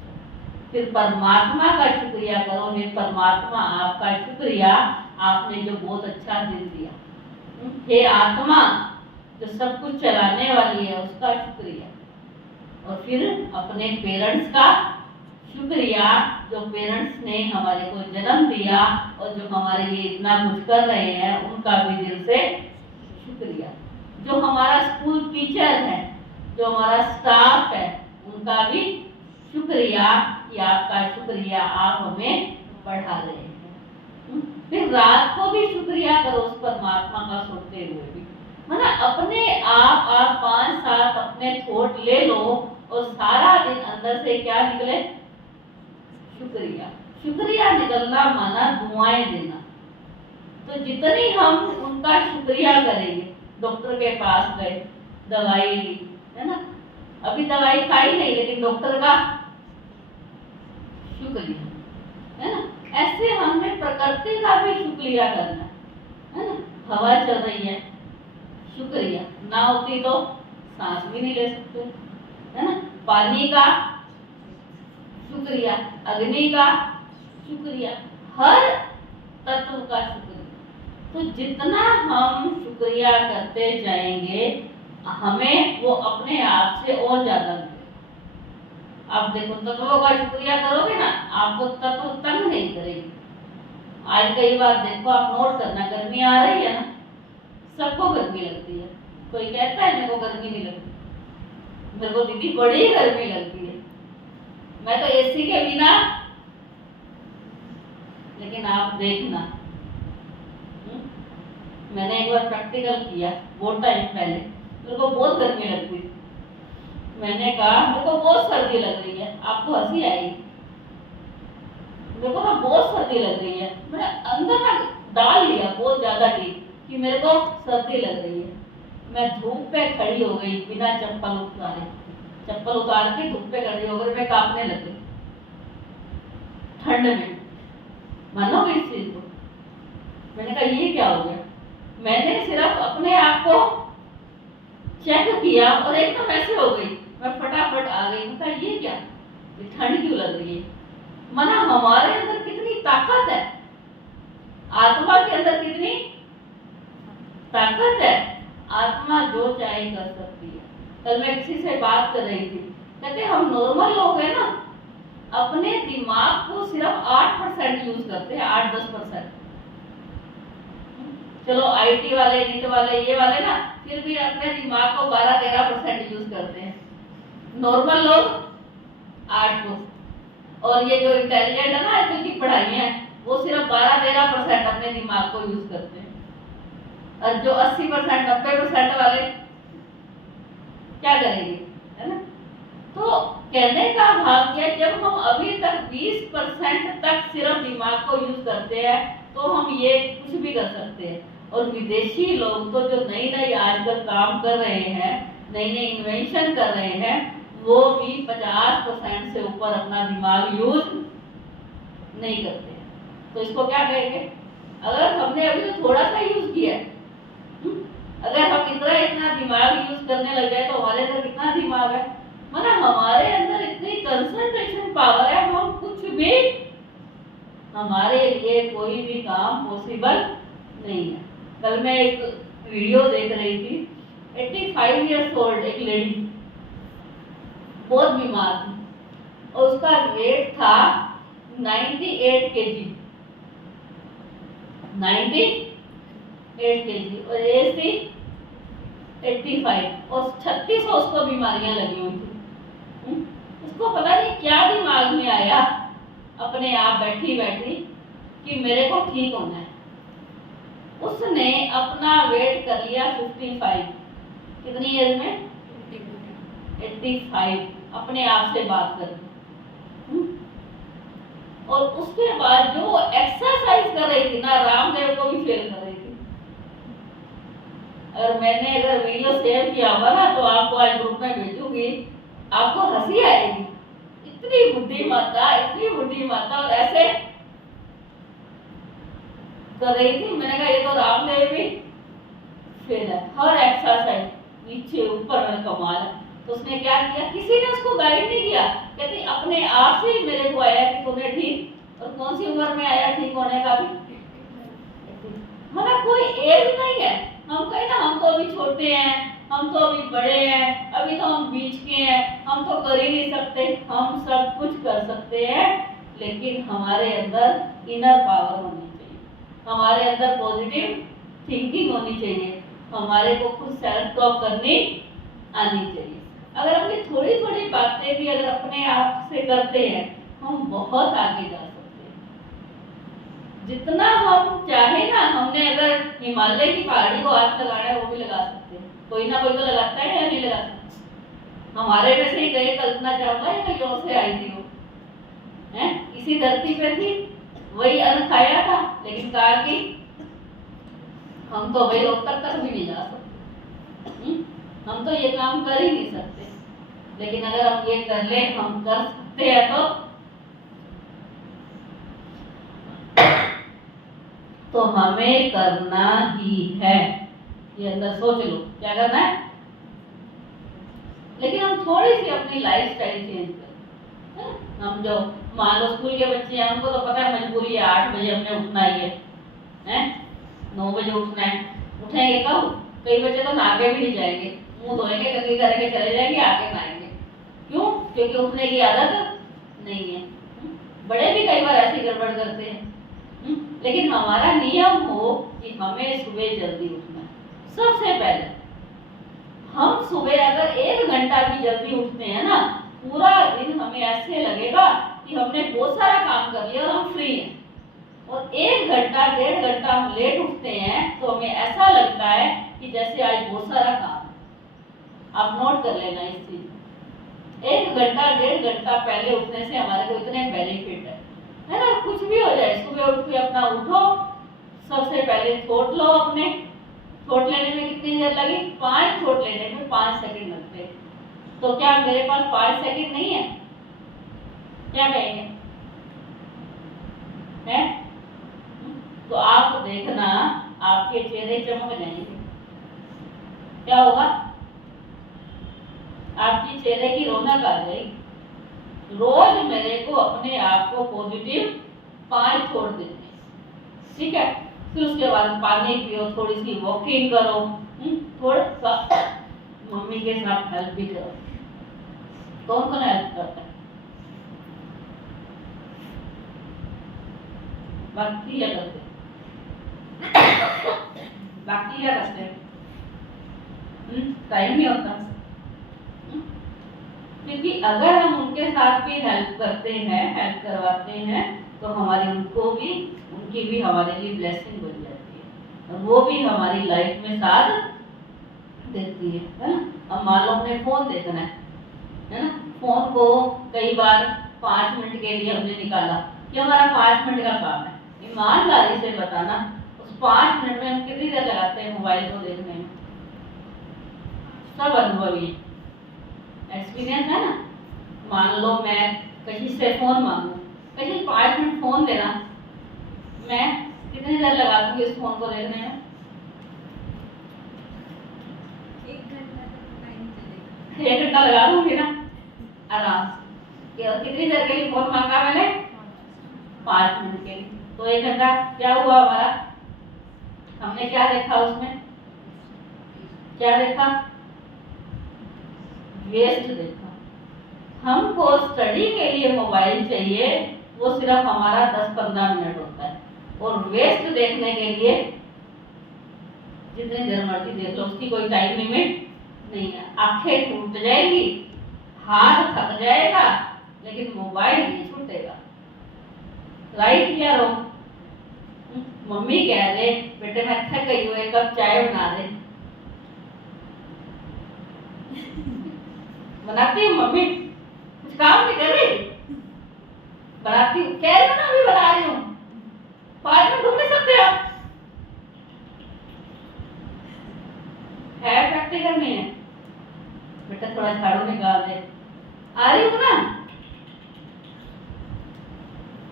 फिर परमात्मा का शुक्रिया करो, हे परमात्मा आपका शुक्रिया, आपने जो बहुत अच्छा दिन दिया। हे आत्मा जो सब कुछ चलाने वाली है उसका शुक्रिया। और फिर अपने पेरेंट्स का शुक्रिया, जो पेरेंट्स ने हमारे को जन्म दिया और जो हमारे लिए इतना कुछ कर रहे हैं, उनका भी दिल से शुक्रिया। जो हमारा स्कूल टीचर है, जो हमारा स्टाफ है, उनका भी शुक्रिया कि आपका शुक्रिया, आप हमें पढ़ा रहे हैं। फिर रात को भी शुक्रिया करो उस परमात्मा का सोते हुए भी, है ना। अपने आप 5-7 अपने थॉट ले लो और सारा दिन अंदर से क्या निकले, शुक्रिया। शुक्रिया निकलना माना दुआएं देना। तो जितनी हम उनका शुक्रिया करेंगे, डॉक्टर के पास गए, दवाई ली, है ना, अभी दवाई खाई नहीं लेकिन डॉक्टर का शुक्रिया, है ना। ऐसे हमने प्रकृति का भी शुक्रिया करना है ना। हवा चल रही है, शुक्रिया, ना होती तो सांस भी नहीं ले सकते, है ना। पानी का शुक्रिया, अग्नि का शुक्रिया, हर तत्व का शुक्रिया। तो जितना हम शुक्रिया करते जाएंगे, हमें वो अपने आप से और ज्यादा मिलेगा। आप देखो, तत्वों का शुक्रिया करोगे ना, आपको तत्व तंग नहीं करेगी। आज कई बार देखो, आप नोट करना, गर्मी आ रही है ना, सबको गर्मी लगती है। कोई कहता है मेरे को गर्मी नहीं लगती, मेरे को दीदी बड़ी गर्मी लगती है, मैं तो एसी के बिना। लेकिन आप देखना, मैंने एक बार प्रैक्टिकल किया बहुत टाइम पहले, मेरे को बहुत गर्मी लगती थी। मैंने कहा मेरे को बहुत सर्दी लग रही है, आपको हंसी आएगी, मेरे को ना बहुत सर्दी लग रही है। मैंने अंदर ना डाल लिया बहुत ज्यादा डीप कि मेरे को सर्दी लग रही है। मैं धूप पे खड़ी हो गई बिना चप्पल उतारे, चप्पल उतार के धूप पे खड़ी होकर मैं कांपने लग गई ठंड में। मानोगे इस चीज को? मैंने कहा ये क्या हो गया? मैंने सिर्फ अपने आप को चेक किया और एकदम ऐसे हो गई, मैं फटाफट आ गई। मैं कहा ये क्या, ये ठंड क्यों लग रही है? माना हमारे अंदर कितनी ताकत है, आत्मा के अंदर कितनी ताकत है। आत्मा जो चाहे कर सकती है। कल मैं किसी से बात कर रही थी, कहते हम नॉर्मल लोग हैं ना, अपने दिमाग को सिर्फ 8% यूज करते हैं, 8-10%। चलो आईटी वाले, नीट वाले, ये वाले ना फिर भी अपने दिमाग को 12-13% यूज करते हैं। नॉर्मल लोग 8%। और ये जो इंटेलिजेंट है ना आजकल की पढ़ाइयाँ हैं, वो सिर्फ 12-13% अपने दिमाग को यूज करते हैं। और जो 80%, 90% वाले क्या करेंगे, है ना? तो कहने का भाव है, जब हम अभी तक 20% तक सिर्फ दिमाग को यूज करते हैं तो हम ये कुछ भी कर सकते हैं। और विदेशी लोग तो जो नई नई आजकल काम कर रहे हैं, नई नई इन्वेंशन कर रहे हैं, वो भी 50% से ऊपर अपना दिमाग यूज नहीं करते हैं। तो इसको क्या कहेंगे? अगर हमने अभी तो थोड़ा सा यूज किया है, अगर हम इतना दिमाग यूज करने लग जाए तो हमारे अंदर कितना दिमाग है, माना हमारे अंदर इतनी कंसंट्रेशन पावर है, हम कुछ भी, हमारे लिए कोई भी काम पॉसिबल नहीं है। कल मैं एक वीडियो देख रही थी, 85 इयर्स ओल्ड एक लेडी बहुत बीमार थी और उसका वेट था 98 kg, 98 kg और एज थी 85 और 36 उसको बीमारियां लगी हुई थी। उसको पता नहीं क्या दिमाग में आया अपने आप बैठी बैठी कि मेरे को ठीक होना है। उसने अपना वेट कर लिया 55, कितनी एज में? 85, अपने आप से बात कर। और उसके बाद जो एक्सरसाइज कर रही थी ना, रामदेव को भी फेल कर रही थी। अगर मैंने वीडियो शेयर किया होगा ना तो आपको आज ग्रुप में भेजूंगी, आपको हंसी आएगी। इतनी बुद्धि माता और ऐसे कर रही थी। मैंने कहा ये तो रामदेव भी फेल है, हर एक्सरसाइज नीचे ऊपर में कमाल है। तो उसने क्या किया, किसी ने उसको गाइड नहीं किया, कहती अपने आप से ही मेरे को आया कि तुम्हें ठीक। और कौन सी उम्र में आया ठीक होने का भी? हमारा कोई एज नहीं है। हम कहें ना हम तो अभी छोटे हैं, हम तो अभी बड़े हैं, अभी तो हम बीच के हैं, हम तो कर ही नहीं सकते। हम सब कुछ कर सकते हैं, लेकिन हमारे अंदर इनर पावर होनी चाहिए, हमारे अंदर पॉजिटिव थिंकिंग होनी चाहिए, हमारे को खुद सेल्फ टॉक करनी आनी चाहिए। अगर अपनी थोड़ी थोड़ी बातें भी अगर अपने आप से करते हैं, हम बहुत आगे जा सकते हैं। जितना हम चाहे ना, हमने अगर हिमालय की पहाड़ी को हाथ लगाना है वो भी लगा सकते हैं। कोई ना कोई तो लगाता है या नहीं लगाता? हमारे में से ही गए कल्पना चावला या कहीं और से आई थी वो, है इसी धरती पे थी, वही अन्न खाया था, लेकिन कहा कि हम तो भाई रोहतक तक भी नहीं जा सकते, हम तो ये काम कर ही नहीं सकते। लेकिन अगर हम ये कर ले, हम कर सकते हैं तो हमें करना ही है। ये अंदर सोच लो क्या करना है। लेकिन हम थोड़ी सी अपनी लाइफस्टाइल चेंज करें। हम जो मान लो स्कूल के बच्चे हैं, उनको तो पता है मजबूरी है, 8 बजे हमने उठना ही है 9 बजे उठना है। उठेंगे कब? कई बच्चे तो नहा के भी नहीं जाएंगे, मुंह धोएंगे, कंघी करके चले जाएंगे, आके नहाएंगे। क्यों? क्योंकि उठने की आदत नहीं है। बड़े भी कई बार ऐसी गड़बड़ करते हैं। लेकिन हमारा नियम हो कि हमें सुबह जल्दी उठना है। सबसे पहले हम सुबह अगर 1 घंटा भी जल्दी उठते हैं ना, पूरा दिन हमें ऐसे लगेगा कि हमने बहुत सारा काम कर लिया और हम फ्री हैं। और 1 घंटा 1.5 घंटा हम लेट उठते हैं तो हमें ऐसा लगता है कि जैसे आज बहुत सारा काम। आप नोट कर लेना इस चीज। 1 घंटा 1.5 घंटा पहले उठने से हमारे को इतने बेनिफिट है ना। कुछ भी हो जाए, सुबह उठ के अपना उठो, सबसे पहले थोट लो। अपने थोट लेने में कितनी देर लगी? 5 थोट लेने में 5 सेकंड लगते हैं। तो क्या मेरे पास 5 सेकंड नहीं है? क्या कहेंगे? है? तो आप देखना आपके चेहरे चमक जाएंगे। क्या होगा? आपकी चेहरे की रौनक आ जाएगी। रोज मेरे को अपने आप को पॉजिटिव 5 छोड़ देते, ठीक है? फिर उसके बाद पानी पियो, थोड़ी सी वॉकिंग करो, थोड़ा सा मम्मी के साथ हेल्प भी करो। कौन कौन हेल्प करता है? बाकी क्या करते? बाकी क्या करते हैं? टाइम नहीं होता। क्योंकि अगर हम उनके साथ भी हेल्प करते हैं, हेल्प करवाते हैं, तो हमारी उनकी भी हमारे लिए ब्लेसिंग बन जाती है और वो भी हमारी लाइफ में साथ देती है ना? अब मान लो हमने फोन देखना है ना? फोन को कई बार 5 मिनट के लिए हमने निकाला, ये हमारा 5 मिनट का काम है। ईमानदारी से बताना, उस 5 मिनट में हम कितनी देर लगाते हैं मोबाइल को देखने में? सब अनुभवी एक्सपीरियंस है ना? मान लो मैं कहीं से फोन मांगू, कहीं 5 मिनट फोन देना, मैं कितनी देर लगा दूंगी इस फोन को देखने में? 1 घंटा लगा दूंगी ना आराम से। कितनी देर के लिए फोन मांगा मैंने? 5 मिनट के लिए। तो 1 घंटा क्या हुआ हमारा? हमने क्या देखा उसमें? क्या देखा? वेस्ट देखा। हमको स्टडी के लिए मोबाइल चाहिए, वो सिर्फ हमारा 10-15 मिनट होता है, और वेस्ट देखने के लिए जितनी देर मर्जी देख लो, उसकी कोई टाइम लिमिट नहीं है। आंखें टूट जाएगी, हाथ थक जाएगा, लेकिन मोबाइल नहीं छूटेगा। राइट या रॉन्ग? मम्मी कह दे बेटे मैं थक गई हूँ, 1 कप चाय बना दे, बनाती हूँ मम्मी, कुछ काम नहीं कर रही, बनाती हूँ, कह रही हूँ ना अभी बना रही हूँ, 5 मिनट रुक नहीं सकते आप? है प्रैक्टिस करनी है बेटा, थोड़ा झाड़ू निकाल दे, आ रही हूँ ना?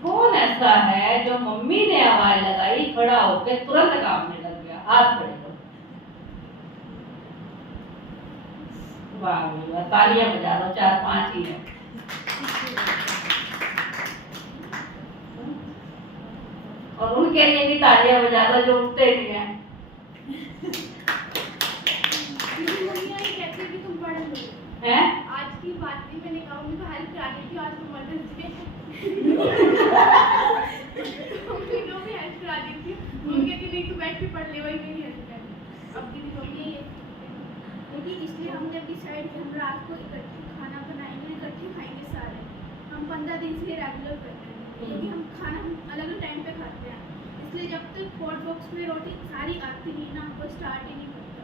कौन ऐसा है जो मम्मी ने आवाज लगाई, खड़ा होकर तुरंत काम में लग गया? हाथ खड़े करो। वाह वाह, तालियां बजा दो, 4-5 ही है। और उनके लिए भी तालियां बजा दो जो उठते नहीं है। तुम पढ़ लो हैं? आज की बात नहीं, मैंने कहा उनको हेल्प करा देती हूँ, आज तो मदर्स डे मम्मी को भी हेल्प करा देती हूँ। उनके कहती नहीं तू बैठ के पढ़ ले, वही मेरी हेल्प कर। अब दीदी मम्मी क्योंकि इसलिए हमने डिसाइड किया हम रात को इकट्ठे खाना बनाएंगे, इकट्ठे खाएंगे सारे। हम 15 दिन से रेगुलर करते हैं, क्योंकि हम खाना अलग अलग टाइम पे खाते हैं, इसलिए जब तक हॉट बॉक्स में रोटी सारी आती नहीं ना, हमको स्टार्ट ही नहीं करता।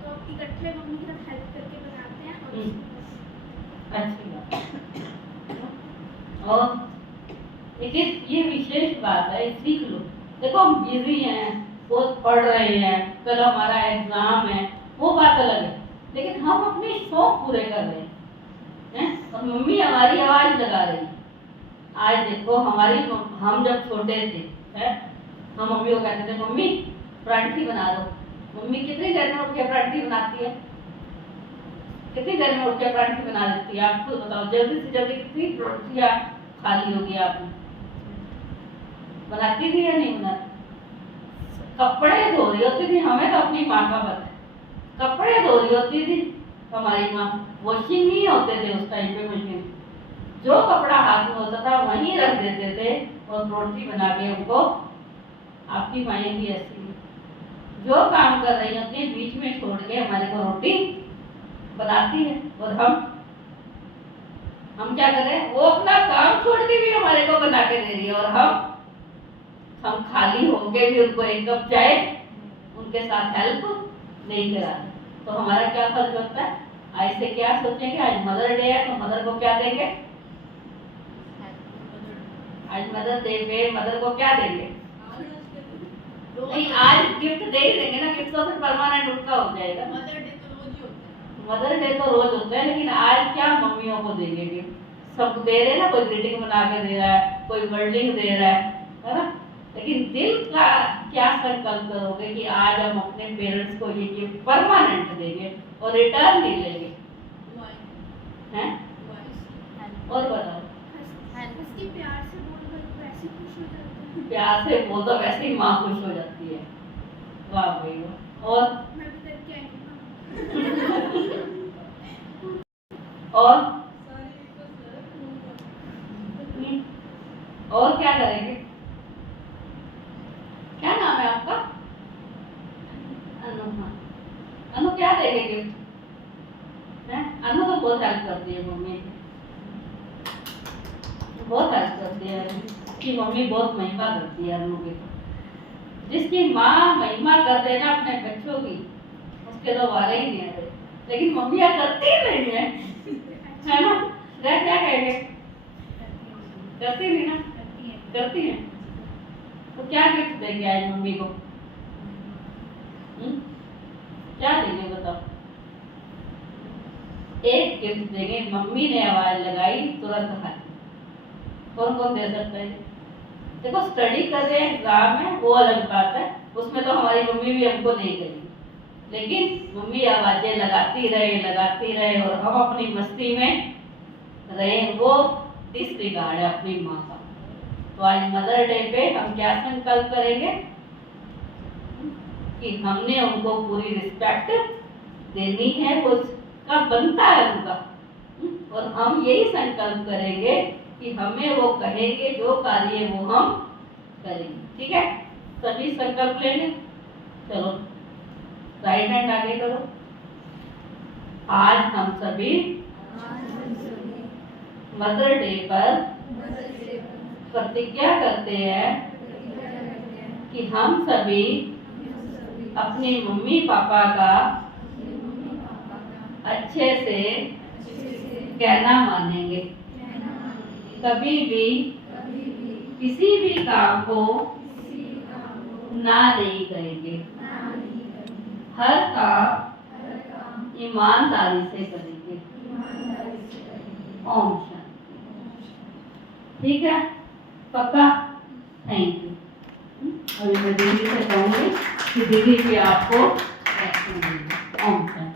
तो इकट्ठे मम्मी के साथ हेल्प करके बनाते हैं। अच्छी बात। और ये विशेष बात है, सीख लो। देखो हम बिजी हैं, बहुत पढ़ रहे हैं, कल हमारा एग्जाम है, वो बात अलग है, लेकिन हम अपने शौक पूरे कर रहे हैं और मम्मी हमारी आवाज लगा रही है। आज देखो हम जब छोटे थे, हम मम्मी को कहते थे मम्मी परांठी बना दो। मम्मी कितनी देर में उठ के परांठी बनाती है? कितनी देर में उठ के परांठी बना देती है? आप खुद बताओ, जल्दी से जल्दी कितनी रोटियां खाली होगी आपने? बनाती थी या नहीं बनाती? कपड़े धो रही होती थी, हमें तो अपनी माँ का पता है, कपड़े धो रही होती थी हमारी माँ, वॉशिंग नहीं होते थे उस टाइम पे मशीन, जो कपड़ा हाथ में होता था वहीं रख देते थे और रोटी बना के उनको। आपकी माएँ भी ऐसी है, जो काम कर रही होती बीच में छोड़ के हमारे को रोटी बनाती है, और हम क्या कर रहे हैं? वो अपना काम छोड़ के भी हमारे को बना के दे रही है, और हम खाली होके भी उनको 1 कप चाय उनके साथ हेल्प नहीं करा। तो हमारा क्या फर्ज बनता है? आज से क्या सोचेंगे, आज मदर डे है तो मदर को क्या देंगे? आज मदर डे पे मदर को क्या देंगे? नहीं, आज गिफ्ट दे ही देंगे ना, गिफ्ट तो फिर परमानेंट उनका हो जाएगा। मदर डे तो रोज ही होता है। मदर डे तो रोज होता है, लेकिन आज क्या मम्मियों को देंगे गिफ्ट? सब दे रहे हैं ना, कोई ग्रीटिंग बना के दे रहा है, कोई वर्डिंग दे रहा है ना? लेकिन दिल का क्या संकल्प करोगे कि आज हम अपने पेरेंट्स को ये गिफ्ट परमानेंट देंगे और रिटर्न नहीं लेंगे? हैं? और बताओ। उसकी प्यार से बोल दो वैसे खुश हो जाते हैं। प्यार से बोल दो वैसे ही माँ खुश हो जाती है। वाह भाई वाह। और मैं भी करके आई हूँ। और और क्या करेंगे? क्या नाम है आपका? अनु। हाँ, अनु क्या देंगे गिफ्ट? हैं? अनु तो बहुत हेल्प करती है मम्मी की, बहुत हेल्प करती है। उसकी मम्मी बहुत महिमा करती है अनु की। जिसकी माँ महिमा कर देना अपने बच्चों की, उसके तो वाले ही नहीं आते। लेकिन मम्मियाँ करती नहीं है ना? क्या क्या कहेंगे? करती नहीं ना? करती है। तो क्या गिफ्ट देंगे आज मम्मी को? क्या देंगे बताओ? एक गिफ्ट देंगे, मम्मी ने आवाज लगाई तुरंत हाथ। कौन कौन दे सकता है? देखो स्टडी कर रहे हैं एग्जाम में वो अलग बात है, उसमें तो हमारी मम्मी भी हमको नहीं करेगी, लेकिन मम्मी आवाजें लगाती रहे और हम अपनी मस्ती में रहे, वो डिसरिगार्ड है अपनी माँ का। तो आज मदर डे पे हम क्या संकल्प करेंगे कि हमने उनको पूरी रिस्पेक्ट देनी है, वो का बनता है उनका। और हम यही संकल्प करेंगे कि हमें वो कहेंगे जो कार्य वो हम करेंगे। ठीक है, सभी संकल्प लेंगे। चलो राइट हैंड आगे करो। आज हम सभी मदर डे पर प्रतिज्ञा करते हैं कि हम सभी अपने मम्मी पापा का अच्छे से कहना मानेंगे, कभी भी किसी भी काम को ना नहीं करेंगे, हर काम ईमानदारी से करेंगे। ओम शांति। ठीक है, पक्का? Thank you. अभी मैं दीदी से कहूँगी कि दीदी भी आपको ओम शांति।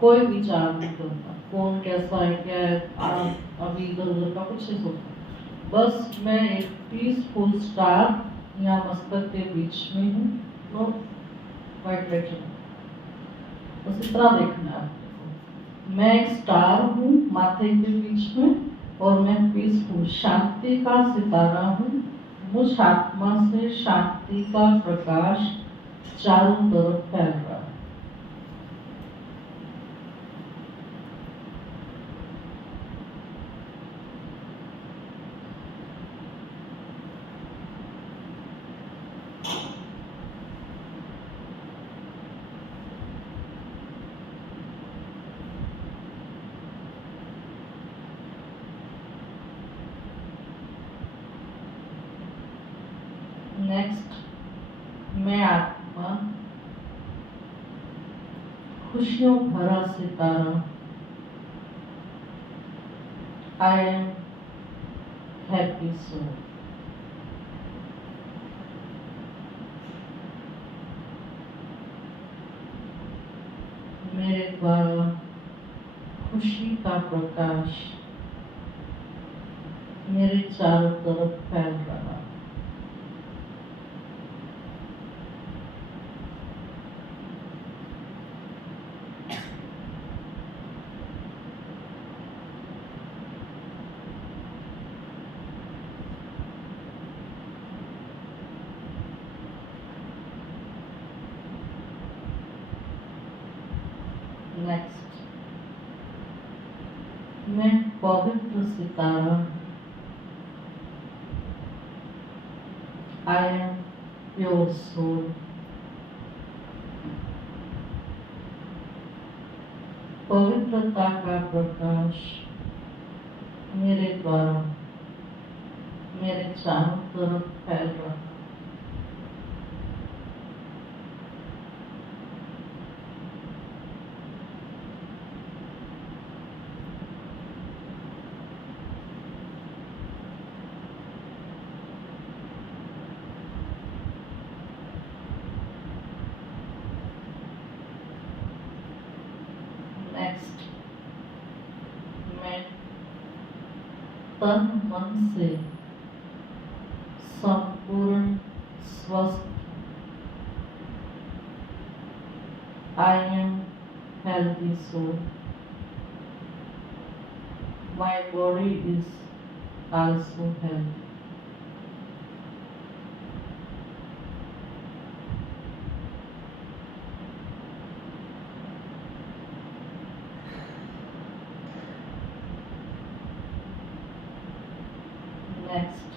कोई विचार नहीं करता कौन कैसा है क्या है, अभी इधर उधर का कुछ नहीं सोचता। बस मैं एक पीसफुल स्टार यहाँ मस्तक के बीच में हूँ, तो वाइट लाइट बस इतना देखना है आपको। मैं एक स्टार हूँ माथे के बीच में, और मैं पीसफुल शांति का सितारा हूँ। मुझ आत्मा से शांति का प्रकाश चारों तरफ फैल रहा है। नेक्स्ट, मैं आत्मा खुशियों भरा सितारा, आई एम हैप्पी सोल। मेरे द्वारा खुशी का प्रकाश मेरे चारों तरफ फैल रहा है। नेक्स्ट, मैं पवित्र सितारा, आई एम प्योर सोल, पवित्रता का प्रकाश मेरे द्वारा मेरे चारों तरफ फैल रहा है। नेक्स्ट, मैं तन मन से संपूर्ण स्वस्थ, I am healthy soul, my body is also healthy. Next,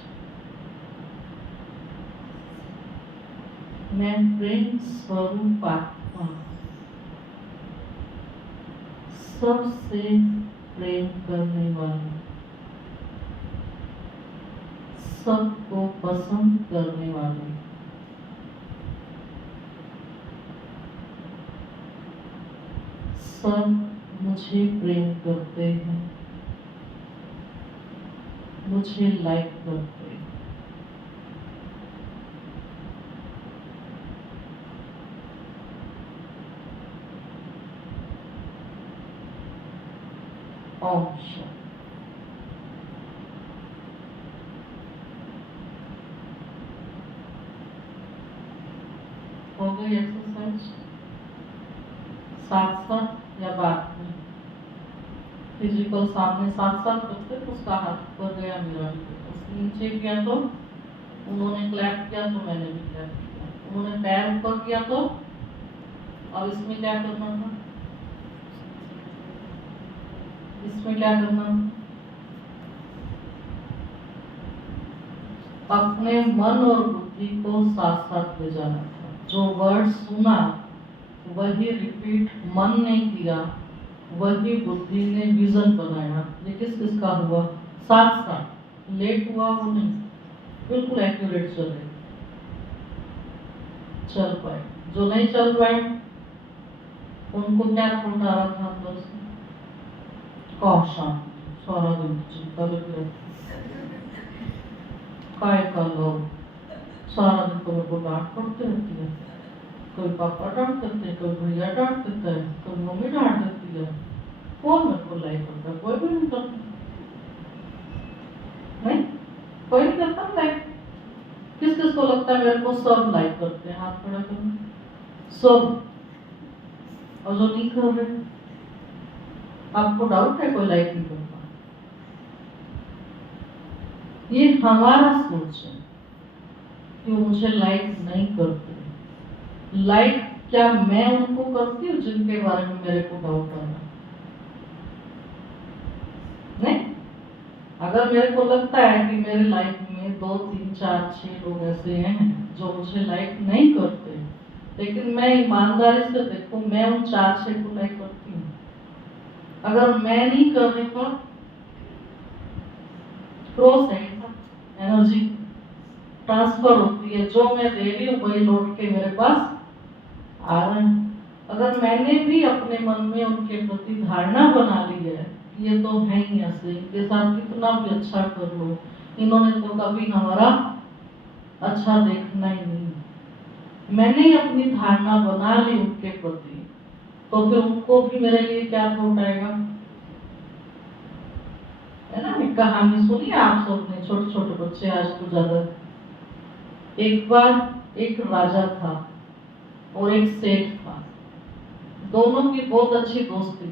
मैं प्रेम स्वरूप आत्मा, सबसे प्रेम करने वाली, सबको पसंद करने वाली, सब मुझे प्रेम करते हैं, मुझे लाइक करते हैं। ओम शांति। हो गई एक्सरसाइज? साथ साथ या बाद में? फिजिकल सामने साथ साथ करते तो उसका हाथ ऊपर गया, मेरा भी नीचे किया तो उन्होंने क्लैप किया तो मैंने भी क्लैप किया, उन्होंने पैर ऊपर किया तो, अब इसमें क्या करना था? इसमें क्या करना? अपने मन और बुद्धि को साथ साथ ले जाना था। जो वर्ड सुना वही रिपीट मन ने किया, वही बुद्धि ने विजन बनाया। ये किस किसका हुआ? साथ साथ। लेट हुआ वो नहीं, बिल्कुल एक्यूरेट चल पाए। जो नहीं चल पाए उनको क्या थॉट आ रहा था अंदर से? शांति, सारा दिन चिंता लगी रहती, काय का लोग सारा दिन तो मेरे को डांट पड़ती रहती है, कोई पापा डांट देते हैं, कोई भैया डांट देता है, कोई मम्मी डांट देती है, कौन मेरे को लाइक करता है? कोई भी नहीं करता, नहीं कोई नहीं करता लाइक। किस किस को लगता है मेरे को सब लाइक करते हैं? हाथ खड़ा करो, सब। और जो नहीं कर रहे, आपको डाउट है कोई लाइक नहीं करता? ये हमारा सोच है कि वो मुझे लाइक नहीं करते। लाइक क्या मैं उनको करती हूँ जिनके बारे में मेरे को डाउट आ रहा? नहीं। अगर मेरे को लगता है कि मेरे लाइफ में 2, 3, 4, 6 लोग ऐसे हैं जो मुझे लाइक नहीं करते, लेकिन मैं ईमानदारी से देखूं, मैं उन 4-6 को लाइक करती हूँ। अगर मैं नहीं कर रही तो क्रॉस है, एनर्जी ट्रांसफर होती है, जो मैं दे रही हूँ वही लौट के मेरे पास आ रहा है। अगर मैंने भी अपने मन में उनके प्रति धारणा बना ली है, ये तो है ही ऐसे, इनके साथ कितना भी अच्छा कर लो, इन्होंने तो कभी हमारा अच्छा देखना ही नहीं, मैंने अपनी धारणा बना ली उनके प्रति, तो फिर उनको भी मेरे लिए क्या थॉट आएगा? है ना? एक कहानी सुनी आप सबने, छोटे छोटे बच्चे आज तो ज्यादा। एक बार एक राजा था और एक सेठ था, दोनों की बहुत अच्छी दोस्ती,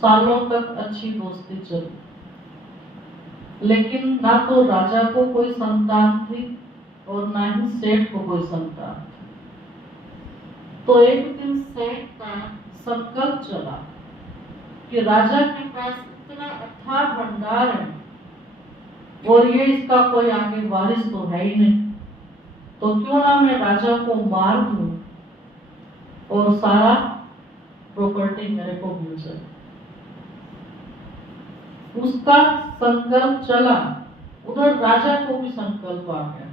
सालों तक अच्छी दोस्ती चली, लेकिन ना तो राजा को कोई संतान थी और ना ही सेठ को कोई संतान थी। तो एक दिन सेठ का संकल्प चला कि राजा के पास इतना अथाह भंडार है और ये इसका कोई आगे वारिस तो है ही नहीं, तो क्यों ना मैं राजा को मार दूं और सारा प्रॉपर्टी मेरे को मिल जाए। उसका संकल्प चला, उधर राजा को भी संकल्प आ गया।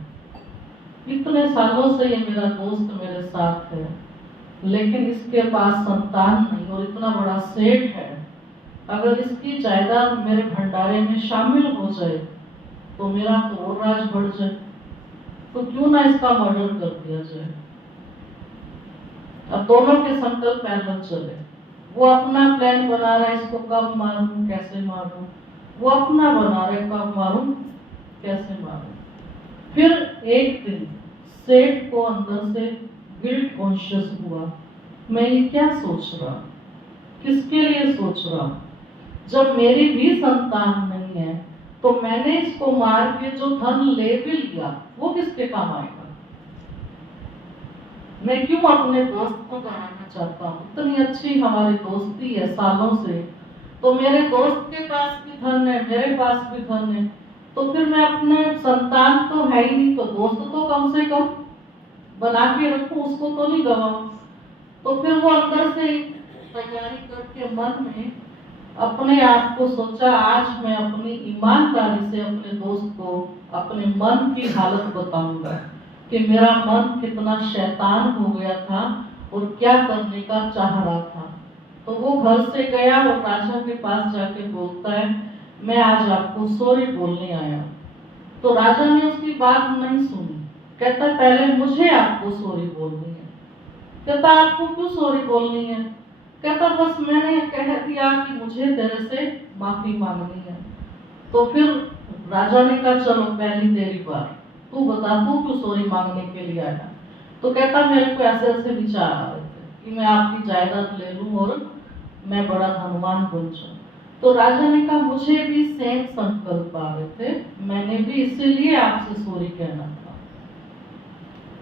इतने सालों से ये मेरा दोस्त मेरे साथ है, लेकिन इसके पास संतान नहीं और इतना बड़ा सेठ है, अगर इसकी जायदाद मेरे भंडारे में शामिल हो जाए तो मेरा तो और राज बढ़ जाए, तो क्यों ना इसका मर्डर कर दिया जाए। अब दोनों के संकल्प पैदल चले। वो अपना प्लान बना रहा है, इसको कब मारूं कैसे मारूं, वो अपना बना रहे कब मारूं कैसे मारूं। फिर एक दिन सेठ को अंदर से गिल्ट कॉन्शियस हुआ, मैं ये क्या सोच रहा, किसके लिए सोच रहा, जब मेरी भी संतान नहीं है तो मैंने इसको मार के जो धन ले भी लिया वो किसके काम आएगा। मैं क्यों अपने दोस्त को गंवाना चाहता हूँ, इतनी अच्छी हमारी दोस्ती है सालों से, तो मेरे दोस्त के पास भी धन है मेरे पास भी धन है, तो फिर मैं अपने संतान तो है ही नहीं, तो दोस्त तो कम से कम बना के रखूं, उसको तो नहीं गवाऊं। तो फिर वो अंदर से तैयारी करके मन में अपने आप को सोचा, आज मैं अपनी ईमानदारी से अपने दोस्त को अपने मन की हालत बताऊंगा कि मेरा मन कितना शैतान हो गया था और क्या करने का चाह रहा था। तो वो घर से गया और राजा के पास जाके बोलता है, मैं आज आपको सॉरी बोलने आया। तो राजा ने उसकी बात नहीं सुनी, कहता पहले मुझे आपको सॉरी बोलनी है। कहता आपको क्यों सॉरी बोलनी है? कहता बस मैंने कह दिया कि मुझे तेरे से माफी मांगनी है। तो फिर राजा ने कहा चलो पहली तेरी बार, तू बता तू क्यों सॉरी मांगने के लिए आया। तो कहता मेरे को ऐसे ऐसे विचार आ रहे थे कि मैं आपकी जायदाद ले लूं और मैं बड़ा धनवान बन जाऊं। तो राजा ने कहा मुझे भी सेम संकल्प आ रहे थे, मैंने भी इसीलिए आपसे सॉरी कहना था।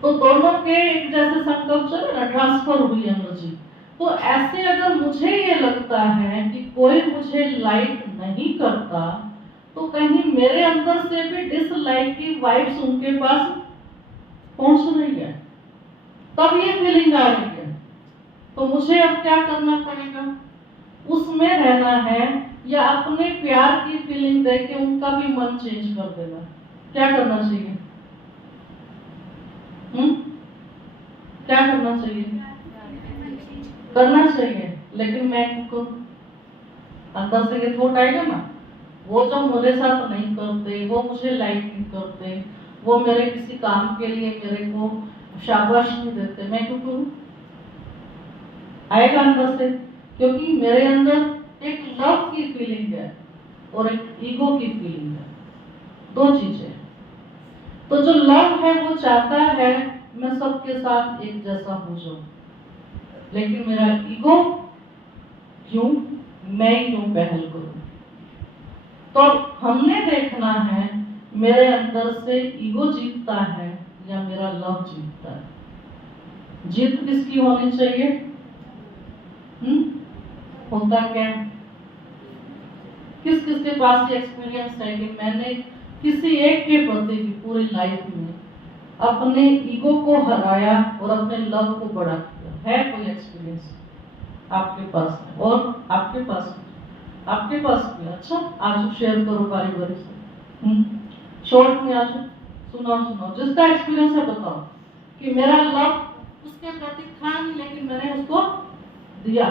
तो दोनों के एक जैसे संकल्प चले ना, ट्रांसफर हुई एनर्जी। तो ऐसे अगर मुझे ये लगता है कि कोई मुझे लाइक नहीं करता तो कहीं मेरे अंदर से भी डिसलाइक की वाइब्स उनके पास पहुंच रही है, तब ये फीलिंग आ रही है। तो मुझे अब क्या करना पड़ेगा, उसमें रहना है या अपने प्यार की फीलिंग दे के उनका भी मन चेंज कर देना। क्या करना चाहिए? क्या करना चाहिए? करना चाहिए, लेकिन मैं को अंदर से ये थॉट आएगा ना, वो जो मेरे साथ नहीं करते, वो मुझे लाइक नहीं करते, वो मेरे किसी काम के लिए मेरे को शाबाश नहीं देते, मैं क्यों करूं? आएगा अंदर से, क्योंकि मेरे अंदर एक लव की फीलिंग है और एक ईगो की फीलिंग है, दो चीजें। तो जो लव है वो चाहता है मैं सबके साथ एक जैसा हो जाऊं, लेकिन मेरा ईगो क्यों, मैं क्यों पहल करूं। तो हमने देखना है मेरे अंदर से ईगो जीतता है या मेरा लव जीतता है। जीत किसकी होनी चाहिए? होता क्या, किस किस के पास ये एक्सपीरियंस है कि मैंने किसी एक के प्रति भी पूरी लाइफ में अपने ईगो को हराया और अपने लव को बड़ा किया है? कोई एक्सपीरियंस आपके पास है? और आपके पास भी? अच्छा आज शेयर करो बारी बारी से, शॉर्ट में आज सुनाओ जिसका एक्सपीरियंस है, बताओ कि मेरा लव उसके प्रति था नहीं लेकिन मैंने उसको दिया।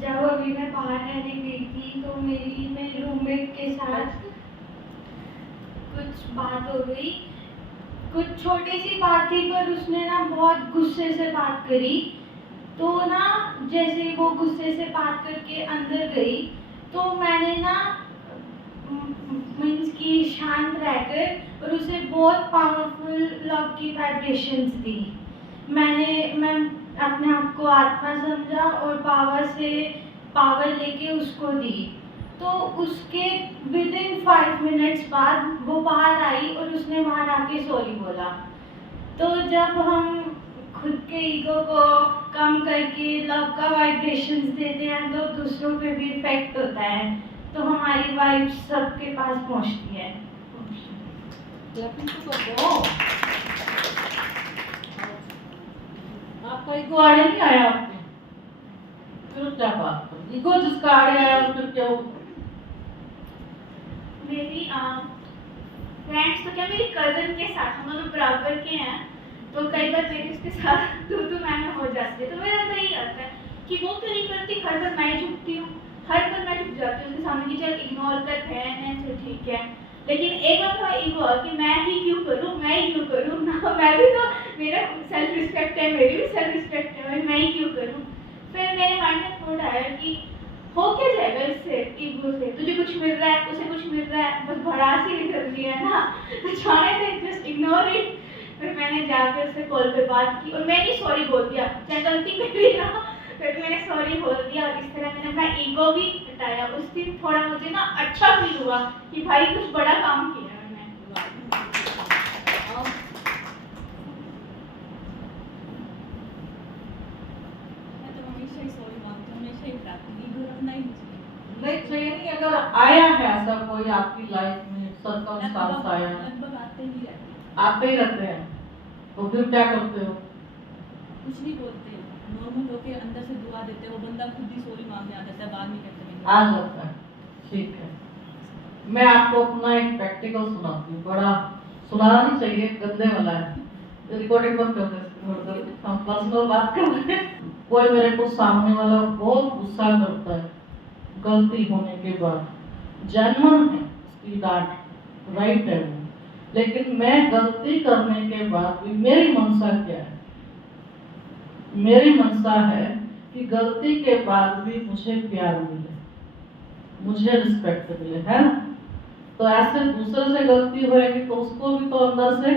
जब अभी मैं बाहर रहने गई थी तो मेरी रूममेट के साथ कुछ बात हो गई, कुछ छोटी सी बात थी पर उसने ना बहुत गुस्से से बात करी। तो ना जैसे वो गुस्से से बात करके अंदर गई तो मैंने ना मीन्स की शांत रहकर और उसे बहुत पावरफुल लव की वाइब्रेशंस दी। मैं अपने आप को आत्मा समझा और पावर लेके उसको दी। तो उसके विदिन 5 मिनट्स बाद वो बाहर आई और उसने वहाँ आके सॉरी बोला। तो जब हम खुद के ईगो को कम करके लव का वाइब्रेशंस देते हैं तो दूसरों पे भी इफेक्ट होता है, तो हमारी वाइब सबके पास पहुंचती है। आपका ईगो आड़े नहीं आया आपके, फिर क्या बात कर, ईगो जिसका आड़े आया फिर क्या हो? मेरी फ्रेंड्स तो क्या, मेरी कज़न के साथ, हम लोग बराबर के हैं, तो कई बार मेरी उसके साथ तू मैं हो जाती है, तो मेरा अंदर यही आता है कि वो क्यों नहीं करती, हर बार मैं झुकती हूँ, हर बार मैं झुक जाती हूँ उसके सामने कि चल इग्नोर कर, बहन है चल ठीक है, लेकिन एक बार थोड़ा ईगो कि मैं ही क्यों करूँ, मैं ही क्यों करूँ ना, मैं भी तो, मेरा सेल्फ रिस्पेक्ट है, मेरी भी सेल्फ रिस्पेक्ट है, मैं ही क्यों करूँ। फिर मेरे माइंड में थोड़ा आया कि हो क्या जाएगा इससे, ईगो से, तुझे कुछ मिल रहा है, उसे कुछ मिल रहा है, बस भड़ास ही निकल रही है ना, तो जाने दे, जस्ट इग्नोर इट। फिर मैंने जाके उससे कॉल पे बात की और मैंने सॉरी बोल दिया, चाहे गलती मेरी ना, फिर मैंने सॉरी बोल दिया और इस तरह मैंने अपना ईगो भी हटाया। उस दिन थोड़ा मुझे ना अच्छा फील हुआ कि भाई कुछ बड़ा काम किया मैंने। मैं तो हमेशा ही सॉरी मांगती हूँ, हमेशा ही प्रार्थना, ईगो रखना ही नहीं चाहिए नहीं। अगर आया है ऐसा कोई आपकी लाइफ में सर्कमस्टांस आया, लगभग आते ही रहते हैं, आते ही रहते हैं, तो फिर क्या करते हो? कुछ नहीं बोलते, नॉर्मल होके अंदर से दुआ देते हैं, वो बंदा खुद ही सॉरी मांगने आ जाता है, बाद में कहते हैं आ जाता है, ठीक है। मैं आपको अपना एक प्रैक्टिकल सुनाती हूँ, बड़ा सुनाना नहीं चाहिए, गंदे वाला है, रिकॉर्डिंग मत कर दे, हम पर्सनल बात कर रहे हैं। कोई मेरे को सामने वाला बहुत गुस्सा करता है गलती होने के बाद, जेन्युइन है उसकी डांट, राइट है वो, लेकिन मैं गलती करने के बाद भी मेरी मनसा क्या है? मेरी मनसा है कि गलती के बाद भी मुझे प्यार मिले, मुझे रिस्पेक्ट मिले, है ना? तो ऐसे दूसरे से गलती होएगी तो उसको भी तो अंदर से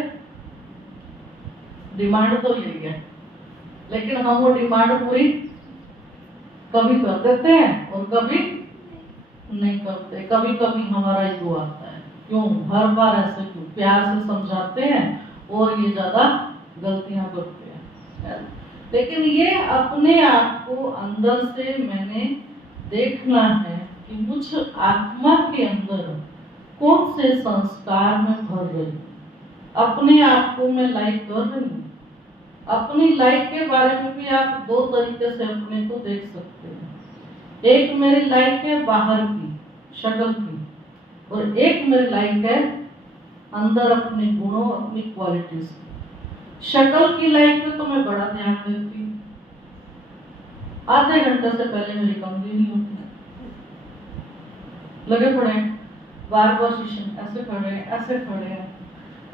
डिमांड तो यही है, लेकिन हम वो डिमांड पूरी कभी कर देते हैं और कभी नहीं करते। कभी कभी हमारा ईगो आता है, क्यों हर बार ऐसे क्यों? प्यार से समझाते हैं और ये ज्यादा गलतियां करते हैं। लेकिन ये अपने आप को अंदर से मैंने देखना है कि मुझ आत्मा के अंदर कौन से संस्कार में भर रही हूँ, अपने आप को मैं लाइक कर रही हूँ। अपनी लाइफ के बारे में भी आप दो तरीके से अपने को देख सकते हैं। एक मेरी लाइफ है बाहर की शक्ल की, और एक मेरी लाइफ है अंदर अपने गुणों, अपनी क्वालिटीज की। शक्ल की लाइफ में तो मैं बड़ा ध्यान देती हूँ, आधे घंटे से पहले मेरी कंघी नहीं होती, लगे पड़े बार बार शीशे ऐसे खड़े हैं, ऐसे खड़े हैं,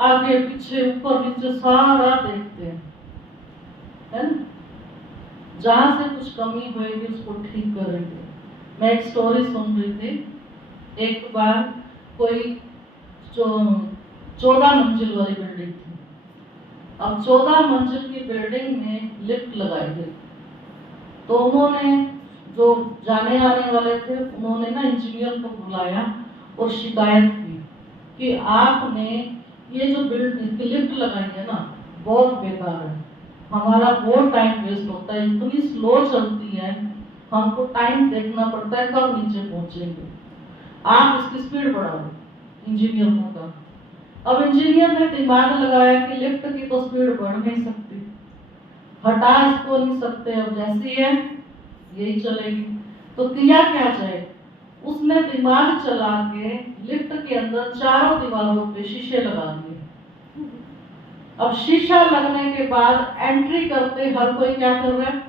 आगे पीछे ऊपर नीचे सारा देखते हैं, है ना? जहां से कुछ कमी होएगी उसको ठीक करेंगे। मैं एक स्टोरी सुन रही थी, एक बार कोई 14 मंजिल वाली बिल्डिंग थी। अब 14 मंजिल की बिल्डिंग में लिफ्ट लगाई गई, तो उन्होंने जो जाने आने वाले थे उन्होंने ना इंजीनियर को बुलाया और शिकायत की कि आपने ये जो बिल्डिंग लिफ्ट लगाई है ना बहुत बेकार है, हमारा बहुत टाइम वेस्ट होता है, इतनी स्लो चलती है, हमको टाइम देखना पड़ता है कब नीचे पहुंचेंगे, आप इसकी स्पीड बढ़ाओ। इंजीनियर ने कहा। अब इंजीनियर ने दिमाग लगाया कि लिफ्ट की तो स्पीड बढ़ नहीं सकती, हटा इसको नहीं सकते, अब जैसी है यही चलेगी, तो किया क्या जाए? उसने दिमाग चला के लिफ्ट के अंदर चारों दीवारों पे शीशे लगा दिए। अब शीशा लगने के बाद एंट्री करते हर कोई क्या कर रहा है?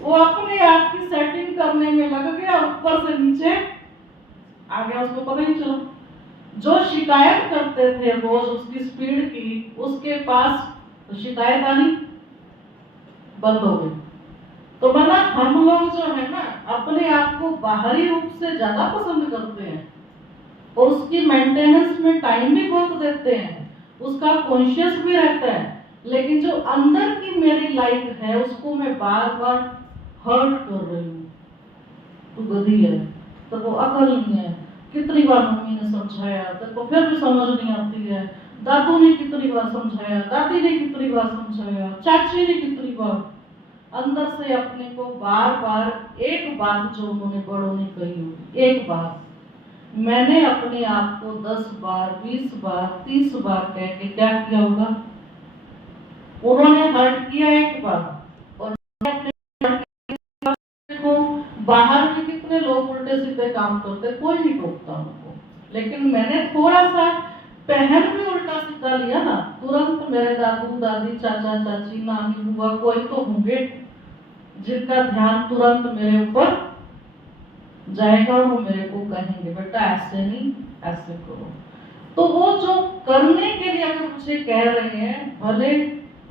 वो अपने आप की सेटिंग करने में लग गया, ऊपर से नीचे आ गया, उसको पता नहीं चला। जो शिकायत करते थे रोज उसकी स्पीड की, उसके पास तो शिकायत आनी बंद हो गई। तो बना हम लोग जो है ना अपने आप को बाहरी रूप से ज्यादा पसंद करते हैं और उसकी मेंटेनेंस में टाइम भी बहुत देते हैं, उसका कॉन्शियस भी रहता है, लेकिन जो अंदर की मेरी लाइफ है उसको मैं बार बार हर्ट कर रही हूँ। तो गधी है, तो वो अकल नहीं है, कितनी बार मम्मी ने समझाया, तेरे को फिर भी समझ नहीं आती है। दादू ने कितनी बार समझाया, दादी ने कितनी बार समझाया, चाची ने कितनी बार। अंदर से अपने को बार बार एक बात जो उन्होंने बड़ों ने कही होगी, एक बात मैंने अपने आप को 10 बार 20 बार 30 बार कह के क्या किया होगा? उन्होंने हर्ट किया एक बार, और को बाहर में कितने लोग उल्टे सीधे काम करते, कोई नहीं टोकता उनको, लेकिन मैंने थोड़ा सा पहन भी उल्टा सीधा लिया ना, तुरंत मेरे दादू दादी चाचा चाची नानी बुआ कोई तो होंगे जिनका ध्यान तुरंत मेरे ऊपर जाएगा और वो मेरे को कहेंगे बेटा ऐसे नहीं ऐसे करो। तो वो जो करने के लिए अगर मुझे कह रहे हैं, भले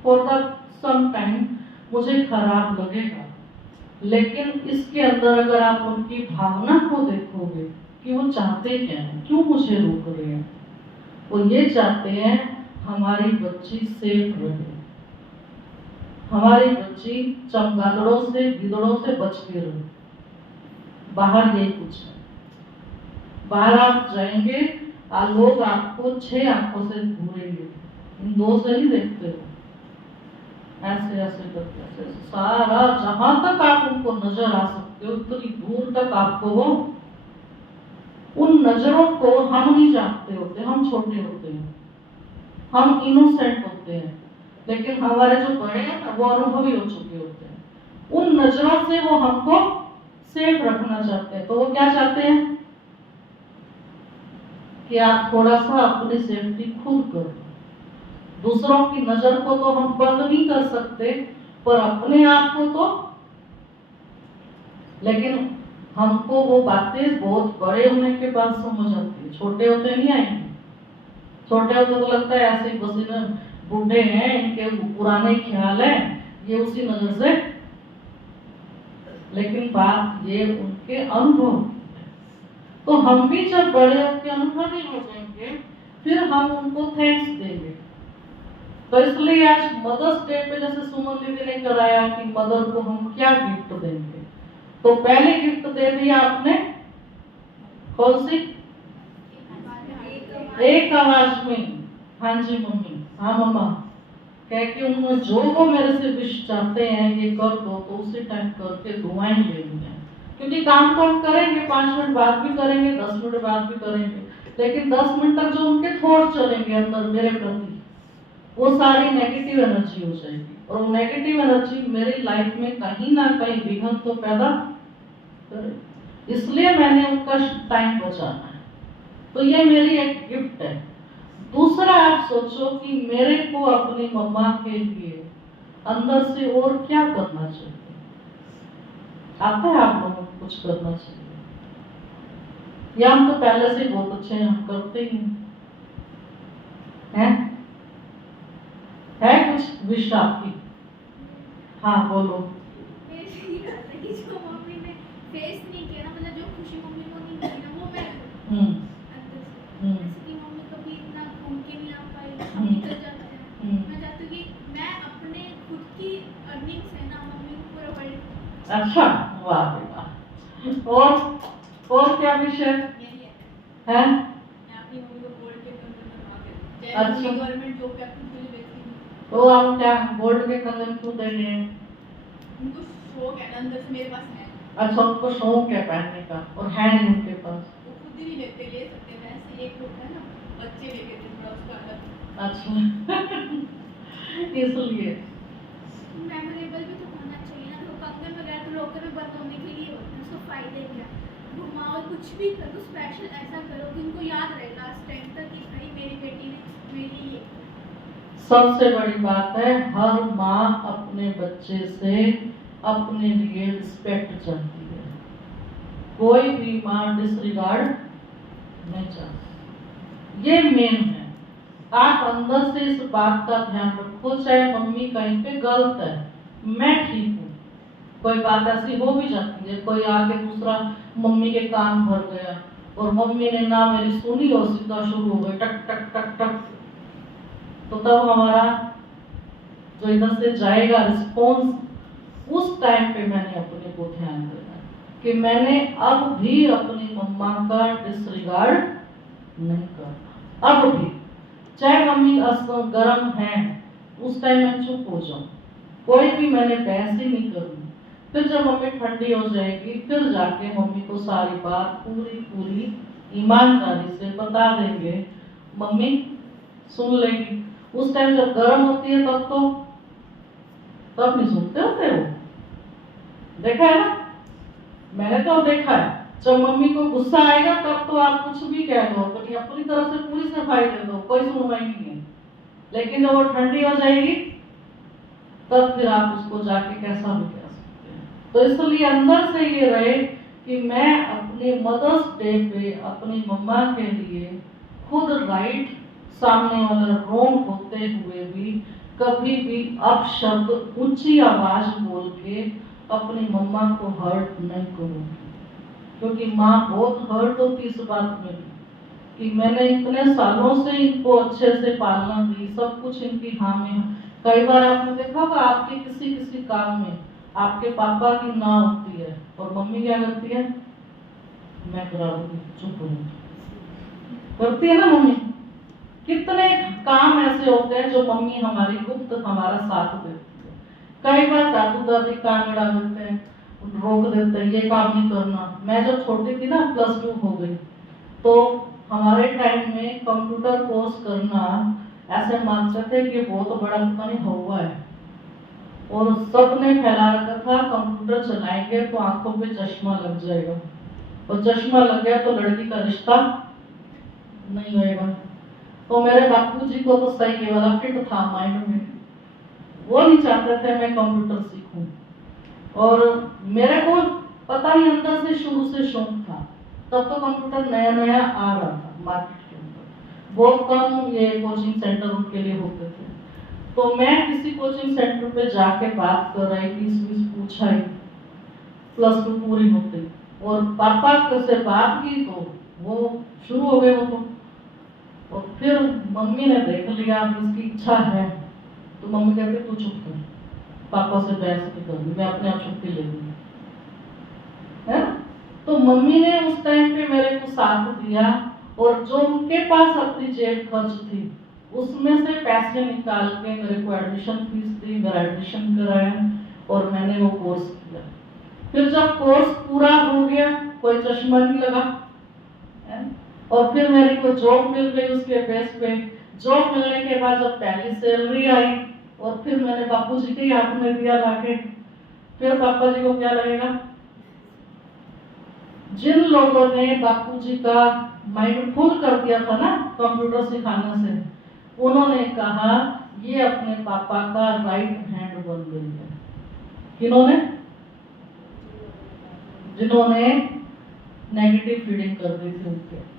फॉर द सम टाइम मुझे खराब लगेगा, लेकिन इसके अंदर अगर आप उनकी भावना को देखोगे कि वो चाहते क्या हैं, क्यों मुझे रोक रहे हैं, वो ये चाहते हैं हमारी बच्ची सेफ रहे, हमारी बच्ची चमगादड़ों से गिदड़ों से बच के रहे। बाहर यही कुछ है, बाहर आप जाएंगे लोग आपको 6 आंखों से घूरेंगे, इन 2 से नहीं देखते हो, ऐसे ऐसे करके ऐसे सारा जहां तक आप उनको नजर आ सकते हो उतनी दूर तक आपको वो, उन नजरों को हम नहीं जानते होते, हम छोटे होते हैं, हम इनोसेंट होते हैं, लेकिन हमारे जो बड़े हैं ना वो अनुभवी हो चुके होते हैं। उन नजरों से वो हमको सेफ रखना चाहते हैं। तो वो क्या चाहते हैं कि आप थोड़ा सा अपनी सेफ्टी खुद करो। दूसरों की नजर को तो हम बंद नहीं कर सकते, पर अपने आप को तो। लेकिन हमको वो बातें बहुत बड़े होने के बाद समझ आती है, छोटे होते नहीं आएंगे। छोटे होते तो लगता है ऐसे बस इन्हें बूढ़े हैं, इनके पुराने ख्याल है, ये उसी नजर से। लेकिन बात ये उनके अनुभव, तो हम भी जब बड़े होकर अनुभवी हो जाएंगे फिर हम उनको थैंक्स देंगे। तो इसलिए आज मदर्स डे पे जैसे सुमन दीदी ने कराया कि मदर को हम क्या गिफ्ट देंगे, तो पहले गिफ्ट दे दिया आपने कौन सी? एक आवाज में हाँ जी मम्मी, हाँ मम्मा कह के उन्होंने जो वो मेरे से विश चाहते हैं ये कर दो, तो उसी टाइम करके दुआएं लेनी है। क्योंकि काम तो हम करेंगे, 5 मिनट बाद भी करेंगे, 10 मिनट बाद भी करेंगे, लेकिन 10 मिनट तक जो उनके थॉट चलेंगे अंदर मेरे प्रति, वो सारी नेगेटिव एनर्जी हो जाएगी, और वो नेगेटिव एनर्जी मेरी लाइफ में कहीं ना कहीं विघ्न तो पैदा करे। इसलिए मैंने उनका टाइम बचाना है। तो ये मेरी एक गिफ्ट है। दूसरा आप सोचो कि मेरे को अपनी मम्मा के लिए अंदर से और क्या करना चाहिए। आता है आप लोगों को कुछ करना चाहिए, या हम तो पहले से बहुत अच्छे हैं, हम करते ही हैं। है कुछ विश आपकी? हाँ बोलो। जो मम्मी ने फेस नहीं किया ना, मतलब जो खुशी मम्मी को नहीं मिली ना, वो मैं अंदर से, जैसे कि मम्मी कभी इतना घूम के नहीं आ पाई, हम निकल जाते हैं, मैं चाहती हूँ कि मैं अपने खुद की अर्निंग से ना मम्मी को पूरा बड़े। अच्छा, वाह वाह। और क्या विषय है? मैं अपनी मम्मी को गोल्ड के कंगन बनवा के, जैसे अच्छा। गवर्नमेंट जॉब करती थी मुझे बेचती थी, तो आप क्या गोल्ड के कंगन क्यों दे रहे हैं? उनको शौक है ना, अंदर से मेरे पास है, अच्छा, उनको शौक है पहनने का, और है नहीं उनके पास। वो खुद ही नहीं लेते, ले सकते हैं ऐसे, एक होता है ना बच्चे लेके थे थोड़ा उसका अलग। अच्छा इसलिए मेमोरेबल भी तो होना चाहिए ना, तो कंगन वगैरह तो लोकल में बंद होने के लिए होते हैं, उसको फायदे क्या, घुमाओ कुछ भी करो, स्पेशल ऐसा करो कि उनको याद रहे लास्ट टाइम तक कि भाई मेरी बेटी ने मेरे लिए। सबसे बड़ी बात है, हर माँ अपने बच्चे से अपने लिए रिस्पेक्ट चाहती है, कोई भी माँ डिसरिगार्ड नहीं चाहती। ये मेन है। आप अंदर से इस बात का ध्यान रखो, चाहे मम्मी कहीं पे गलत है, मैं ठीक हूँ। कोई बात ऐसी हो भी जाती है, कोई आके दूसरा मम्मी के कान भर गया और मम्मी ने ना मेरी सुनी और सीधा शुरू हो गई टक टक टक टक, तो तब हमारा जो इधर से जाएगा रिस्पॉन्स, उस टाइम पे मैंने अपने को ध्यान देना है। कि मैंने अब भी अपनी मम्मा का डिसरिगार्ड नहीं करना। अब भी चाहे मम्मी गर्म है उस टाइम मैं चुप हो जाऊं, कोई भी मैंने बहस ही नहीं करनी। फिर जब मम्मी ठंडी हो जाएगी फिर जाके मम्मी को सारी बात पूरी पूरी ईमानदारी से बता देंगे, मम्मी सुन लेंगी। उस टाइम जब गर्म होती है तब नहीं सुनते होते वो, देखा है ना, मैंने तो देखा है। जब मम्मी को गुस्सा आएगा तब तो आप कुछ भी कह दो, अपनी तरफ से पूरी सफाई दे दो, कोई सुनवाई नहीं है। लेकिन जब वो ठंडी हो जाएगी तब फिर आप उसको जाके कैसा भी कह सकते हैं। तो इसलिए अंदर से ये रहे कि मैं अपने मदर्स डे पे अपनी मम्मा के लिए खुद राइट, सामने वाला रॉन्ग होते हुए भी कभी भी अपशब्द ऊंची आवाज बोल के अपनी मम्मा को हर्ट नहीं करूंगी। क्योंकि माँ बहुत हर्ट होती इस बात में कि मैंने इतने सालों से इनको अच्छे से पालना दी, सब कुछ इनकी हाँ में। कई बार आपने देखा होगा आपके किसी किसी काम में आपके पापा की ना होती है और मम्मी क्या करती है, मैं करा दूंगी, चुप हो करती है ना मम्मी। कितने काम ऐसे होते हैं जो मम्मी हमारी गुप्त हमारा साथ देती है। कई बार दादू दादी कान अड़ा देते हैं, रोक देते हैं, ये काम नहीं करना। मैं जब छोटी थी ना, +2 हो गई, तो हमारे टाइम में कंप्यूटर कोर्स करना ऐसे मानते थे कि बहुत बड़ा पता नहीं हुआ है, और सबने फैला रखा था कंप्यूटर चलाएंगे तो आंखों पे चश्मा लग जाएगा, और चश्मा लग गया तो लड़की का रिश्ता नहीं होएगा। तो मेरे बापूजी को तो सही ये वाला फिट था माइंड में, वो नहीं चाहते थे मैं कंप्यूटर सीखूं। और मेरे को पता ही अंदर से शुरू से शौक था। तब तो कंप्यूटर नया नया आ रहा था मार्केट के अंदर, बहुत कम ये कोचिंग सेंटर उनके लिए होते थे। तो मैं किसी कोचिंग सेंटर पे जाके बात कर रही थी, फीस पूछा ही, +2 पूरी होती, और पापा से बात की तो वो शुरू हो गए वो तो। और फिर मम्मी ने देख लिया इसकी इच्छा है, तो मम्मी कहती तू चुप कर, पापा से बहस नहीं करूंगी, मैं अपने आप छुट्टी ले लूंगी, है ना। तो मम्मी ने उस टाइम पे मेरे को साथ दिया, और जो उनके पास अपनी जेब खर्च थी उसमें से पैसे निकाल के मेरे को एडमिशन फीस दी, मेरा एडमिशन कराया और मैंने वो कोर्स किया। फिर जब कोर्स पूरा हो गया कोई चश्मा नहीं लगा, है? और फिर मेरे को जॉब मिल गई उसके बेस पे। जॉब मिलने के बाद जब पहली सैलरी आई और फिर मैंने बापूजी के हाथ में दिया लाके, फिर पापा जी को क्या लगेगा। जिन लोगों ने बापूजी का माइंड फुल कर दिया था ना कंप्यूटर सिखाने से, उन्होंने कहा ये अपने पापा का राइट हैंड बन गई है। किन्होंने? जिन्होंने नेगेटिव फीडिंग कर दी थी उनके ऊपर।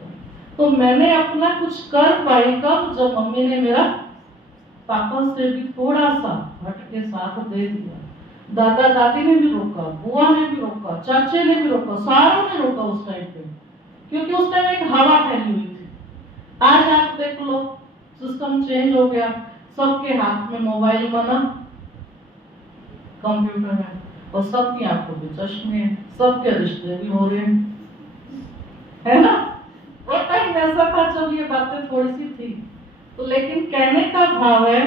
तो मैंने अपना कुछ कर पाई कब, जब मम्मी ने मेरा पापा से भी थोड़ा सा हट के साथ दे दिया। दादा दादी ने भी रोका, बुआ ने भी रोका, चाचे ने भी रोका, सारों ने रोका उस टाइम पे, क्योंकि उस टाइम एक हवा फैली हुई थी। आज आप देख लो सिस्टम चेंज हो गया, सबके हाथ में मोबाइल बना, कंप्यूटर है, और सबकी आंखों में चश्मे हैं, सबके रिश्ते भी हो रहे हैं, है ना। वो टाइम ऐसा था जब ये बातें थोड़ी सी थी। तो लेकिन कहने का भाव है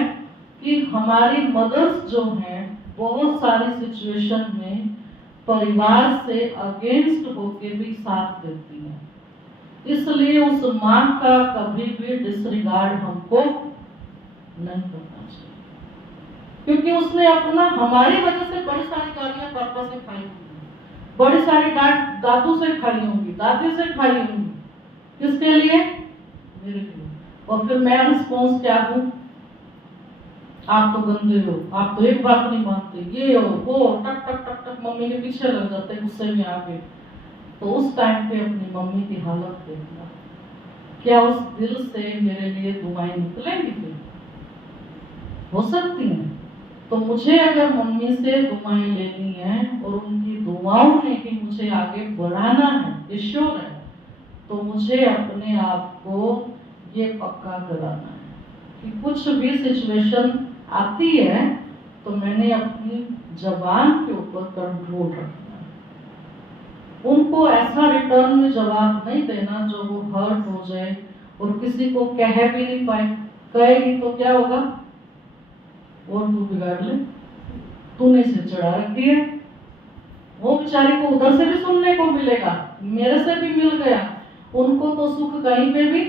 कि हमारी मदर्स जो हैं बहुत सारी सिचुएशन में परिवार से अगेंस्ट होके भी साथ देती हैं। इसलिए उस माँ का कभी भी डिसरिगार्ड हमको नहीं करना चाहिए, क्योंकि उसने अपना हमारी वजह से बड़ी सारी गालियां पापा से खाई होंगी, बड़ी सारी डांट दादू से खाई होंगी, दादी से खाई होंगी। किसके लिए? मेरे लिए। और फिर मैं रिस्पॉन्स क्या दूं? आप तो गंदे हो, आप तो एक बात नहीं मानते, ये हो वो, टक टक टक टक मम्मी के पीछे लग जाते गुस्से में आके। तो उस टाइम पे अपनी मम्मी की हालत देखना, क्या उस दिल से मेरे लिए दुआएं निकलेंगी? फिर हो सकती हैं। तो मुझे अगर मम्मी से दुआएं लेनी है और उनकी दुआओं में ही मुझे आगे बढ़ाना है, ईश्वर है, तो मुझे अपने आप को ये पक्का कराना है कि कुछ भी सिचुएशन आती है तो मैंने अपनी जबान के ऊपर कंट्रोल रखना है। उनको ऐसा रिटर्न में जवाब नहीं देना जो वो हर्ट हो जाए और किसी को कह भी नहीं पाए। कहेगी तो क्या होगा, और तू बिगाड़ ले, तूने इसे चढ़ा रखी है। वो बेचारी को उधर से भी सुनने को मिलेगा, मेरे से भी मिल गया, उनको तो सुख कहीं पे भी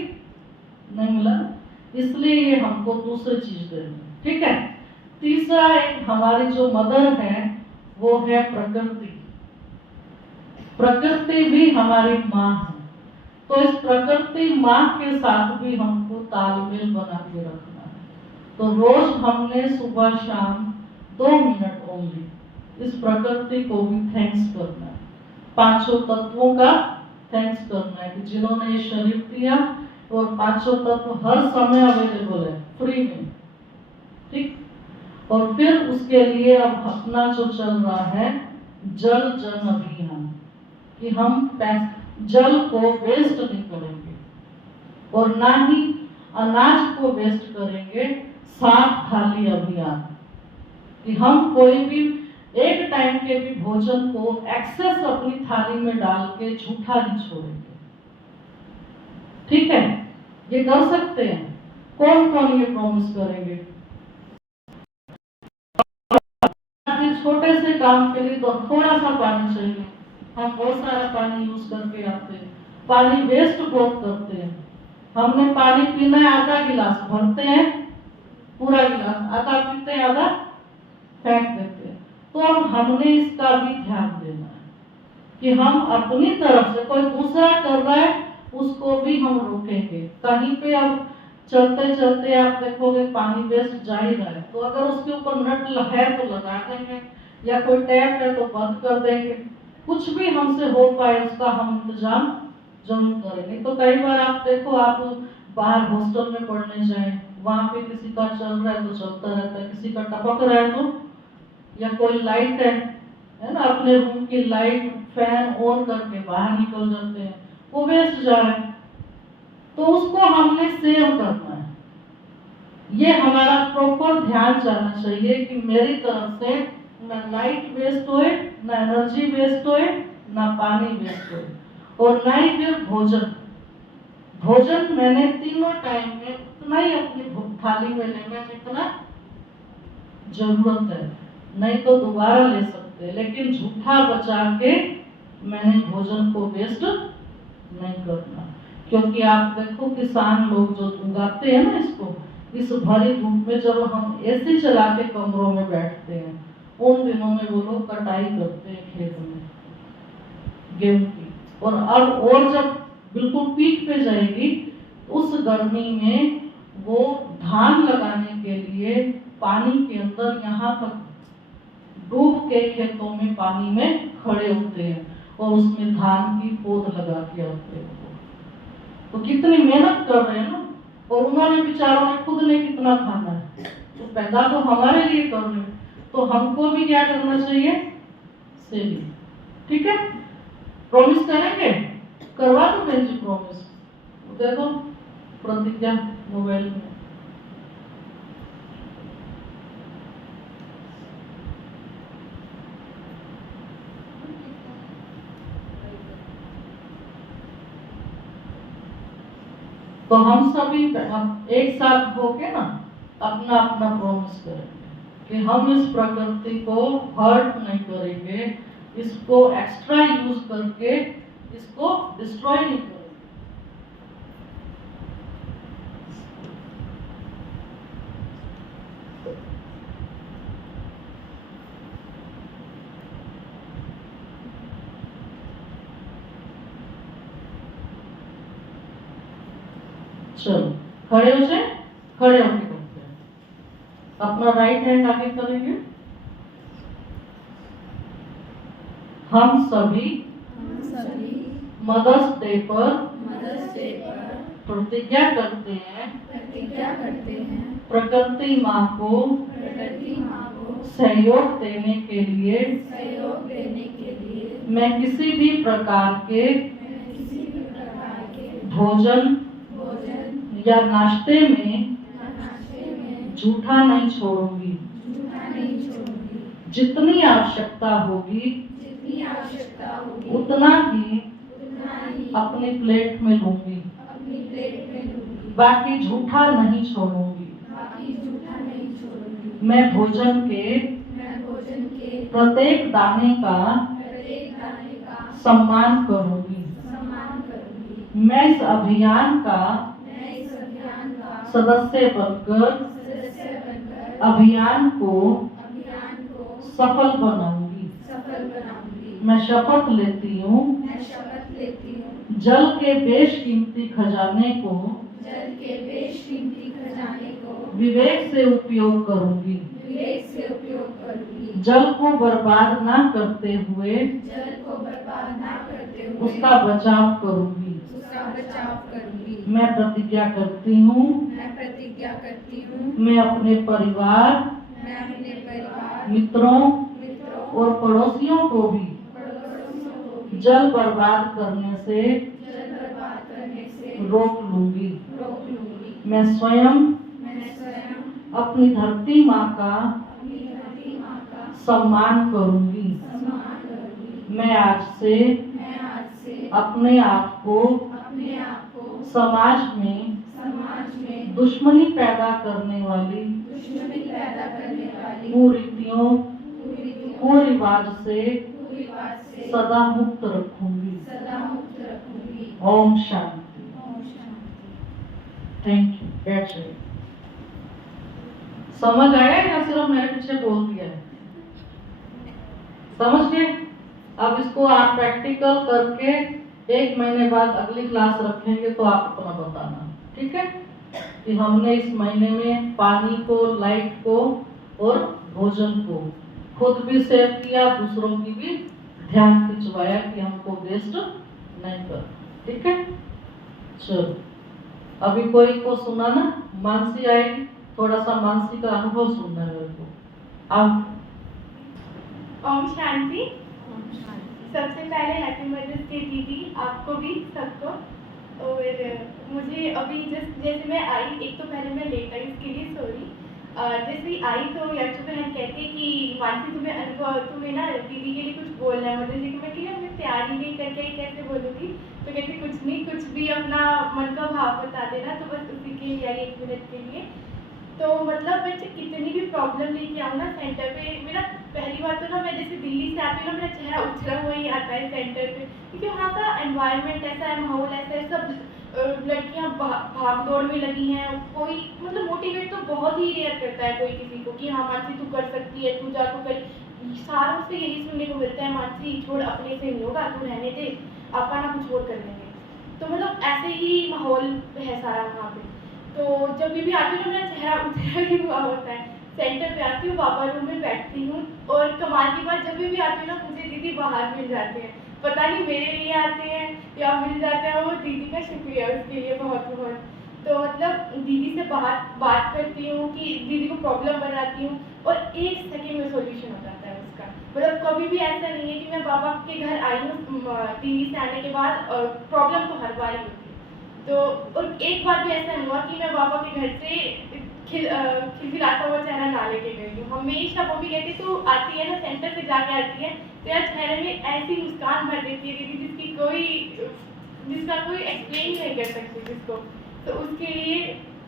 नहीं मिला, इसलिए ये हमको दूसरी चीज देनी। ठीक है। तीसरा एक हमारी जो मदर है वो है प्रकृति। प्रकृति भी हमारी माँ है, तो इस प्रकृति माँ के साथ भी हमको तालमेल बना के रखना है। तो रोज हमने सुबह शाम 2 मिनट ओनली इस प्रकृति को भी थैंक्स करना है, 5 तत्वों का थैंक्स करना है कि जिन्होंने ये शरीर दिया, और 5 तत्व हर समय अवेलेबल है फ्री में। ठीक। और फिर उसके लिए अब अपना जो चल रहा है जल जन अभियान, कि हम जल को वेस्ट नहीं करेंगे और ना ही अनाज को वेस्ट करेंगे। 7 थाली अभियान, कि हम कोई भी एक टाइम के भी भोजन को एक्सेस अपनी थाली में डाल के झूठा नहीं छोड़ेंगे। ठीक है। ये कर सकते हैं। कौन कौन ये प्रॉमिस करेंगे? छोटे से काम के लिए तो थोड़ा सा पानी चाहिए, हम बहुत सारा पानी यूज करके आते हैं, पानी वेस्ट बहुत करते हैं। हमने पानी पीना है, आधा गिलास भरते हैं, पूरा गिलास, आधा पीते हैं, आधा फेंक देते हैं। तो अब हमने इसका भी ध्यान देना है कि हम अपनी तरफ से, कोई दूसरा कर रहा है उसको भी हम रोकेंगे। कहीं पे अब चलते चलते आप देखोगे पानी वेस्ट जा ही रहा है, तो अगर उसके ऊपर नट है तो लगा देंगे, या कोई टैप है तो बंद कर देंगे। कुछ भी हमसे हो पाए उसका हम इंतजाम जरूर करेंगे। तो कई बार आप देखो, आप बाहर हॉस्टल में पढ़ने जाए, वहां पे किसी का चल रहा है तो चलता रहता है, किसी का टपक रहा है तो, या कोई लाइट है ना, अपने रूम की लाइट फैन ऑन करके बाहर निकल जाते हैं, वो वेस्ट जा रहा है, तो उसको हमने सेव करना है। ये हमारा प्रॉपर ध्यान जाना चाहिए कि मेरी तरफ से ना लाइट वेस्ट होए, ना एनर्जी वेस्ट होए, ना पानी वेस्ट होए, और ना ही फिर भोजन मैंने तीनों टाइम में उतना ही अपनी थाली में लेना जितना जरूरत है, नहीं तो दोबारा ले सकते, लेकिन झूठा बचा के मैंने भोजन को वेस्ट नहीं करना। क्योंकि आप देखो किसान लोग जो उगाते हैं ना इसको, इस भरी धूप में जब हम एसी चला के कमरों में बैठते हैं, उन दिनों में वो लोग कटाई करते हैं खेत में गेहूं की, और अब और जब बिल्कुल पीक पे जाएगी उस गर्मी में वो धान लगाने के लिए पानी के अंदर यहाँ तक डूब के खेतों में पानी में खड़े होते हैं और उसमें धान की पौध लगा के आते हैं। तो कितनी मेहनत कर रहे हैं ना, और उन्होंने बेचारों ने खुद ने कितना खाना है, तो पैदा तो हमारे लिए कर रहे हैं, तो हमको भी क्या करना चाहिए, सेविंग। ठीक है। प्रॉमिस करेंगे, करवा दो बहन जी प्रॉमिस, दे दो प्रतिज्ञा मोबाइल में। तो हम सभी एक साथ होके ना अपना अपना प्रॉमिस करेंगे कि हम इस प्रकृति को हर्ट नहीं करेंगे, इसको एक्स्ट्रा यूज करके इसको डिस्ट्रॉय नहीं करेंगे। चलो खड़े हो जाए, खड़े होके करते हैं। अपना राइट हैंड आगे करेंगे। हम सभी मदर्स डे पर प्रतिज्ञा करते हैं प्रकृति माँ को सहयोग देने के लिए मैं किसी भी प्रकार के भोजन या नाश्ते में झूठा नहीं छोड़ूंगी। जितनी आवश्यकता होगी आवश्यकता होगी उतना ही उतना ही अपनी प्लेट में लूंगी, अपनी प्लेट में लूंगी, बाकी झूठा नहीं छोड़ूंगी। बाकी जूठा नहीं छोड़ूंगी। मैं भोजन के मैं भोजन के प्रत्येक दाने का प्रत्येक दाने का सम्मान करूंगी। सम्मान करूंगी। मैं इस अभियान का मैं इस अभियान का सदस्य बनकर सदस्य बनकर अभियान को अभियान को सफल बनाऊंगी। सफल बनाऊंगी। मैं शपथ लेती हूँ मैं शपथ लेती हूँ जल के बेशकीमती खजाने को जल के बेशकीमती खजाने को विवेक से उपयोग करूंगी। विवेक से उपयोग करूंगी। जल को बर्बाद ना करते हुए जल को बर्बाद ना करते हुए उसका बचाव करूंगी। उसका बचाव करूंगी। मैं प्रतिज्ञा करती हूँ मैं प्रतिज्ञा करती हूँ मैं अपने परिवार, मैं अपने परिवार, मित्रों मित्रों और पड़ोसियों को भी पड़ोसियों को भी जल बर्बाद करने से जल बर्बाद करने से रोक लूंगी। रोक लूंगी। मैं स्वयं मैं स्वयं अपनी धरती माँ का अपनी धरती माँ का सम्मान करूंगी। सम्मान करूंगी। मैं आज से अपने आप को समाज में दुश्मनी पैदा करने वाली कुरीतियों कुरिवाज से सदा मुक्त रखूंगी। ओम शांति। Thank you. बैठ जाइए। समझ आया या सिर्फ मेरे पीछे बोल दिया है? समझ गए? अब इसको आप प्रैक्टिकल करके 1 महीने बाद अगली क्लास रखेंगे तो आप अपना बताना, ठीक है? कि हमने इस महीने में पानी को, लाइट को और भोजन को खुद भी सेव किया, दूसरों की भी ध्यान खिंचवाया कि हमको वेस्ट नहीं कर, ठीक है? चलो अभी कोई को सुना ना, मानसी आएगी, थोड़ा सा मानसी का अनुभव सुनना है मेरे को। आओ। ओम शांति। सबसे पहले हैप्पी मदर्स डे दीदी, आपको भी सबको। और मुझे अभी जैसे मैं आई, एक तो पहले मैं लेट आई, इसके लिए सॉरी। जैसे ही आई तो यक्षु बहन कहती है कि मानसी तुम्हें ना दीदी के लिए कुछ बोलना है मदर्स डे के। मैं ठीक है, मैं तैयारी नहीं करके ही कैसे बोलूँगी? तो कहती कुछ नहीं, कुछ भी अपना मन का भाव बता देना, तो बस उसी के लिए आई 1 मिनट के लिए। तो मतलब मैं कितनी भी प्रॉब्लम लेके आऊँ ना सेंटर पे, मेरा पहली बार तो ना, मैं जैसे दिल्ली से आती हूँ ना, मेरा चेहरा उछला हुआ ही आता है सेंटर पे, क्योंकि वहाँ का एनवायरनमेंट ऐसा है, माहौल ऐसा है, सब लड़कियाँ भाग दौड़ में लगी हैं। कोई मतलब मोटिवेट तो बहुत ही रेयर करता है कोई किसी को कि हाँ मानसी तू कर सकती है, तू जा तो कर। सारों से यही सुनने को मिलता है, मानसी छोड़, अपने से नहीं होगा, तू रहने दे, आपका ना कुछ और कर लेंगे। तो मतलब ऐसे ही माहौल है सारा वहाँ पे। तो जब भी आती हूँ ना, मेरा चेहरा उतरा ही हुआ होता है। सेंटर पे आती हूँ, बाबा रूम में बैठती हूँ, और कमाल की बात, जब भी आती हूँ ना, मुझे दीदी बाहर मिल जाते हैं। पता नहीं मेरे लिए आते हैं या मिल जाते हैं, वो दीदी का शुक्रिया उसके लिए बहुत बहुत। तो मतलब दीदी से बात करती हूँ कि दीदी को प्रॉब्लम बनाती हूँ, और 1 सेकेंड में सॉल्यूशन हो जाता है उसका। मतलब कभी भी ऐसा नहीं है कि मैं बाबा के घर आई हूँ दिल्ली से आने के बाद, और प्रॉब्लम तो हर बार ही होती है। तो और एक बार भी ऐसा नहीं हुआ कि मैं बाबा के घर से खिलखिलाता हुआ चेहरा ना लेके गई हूँ। हमेशा वो भी कहती तू आती है ना, सेंटर से जाके आती है, तेरा चेहरे में ऐसी मुस्कान भर देती है दीदी, जिसका कोई एक्सप्लेन नहीं कर सकती जिसको। तो उसके लिए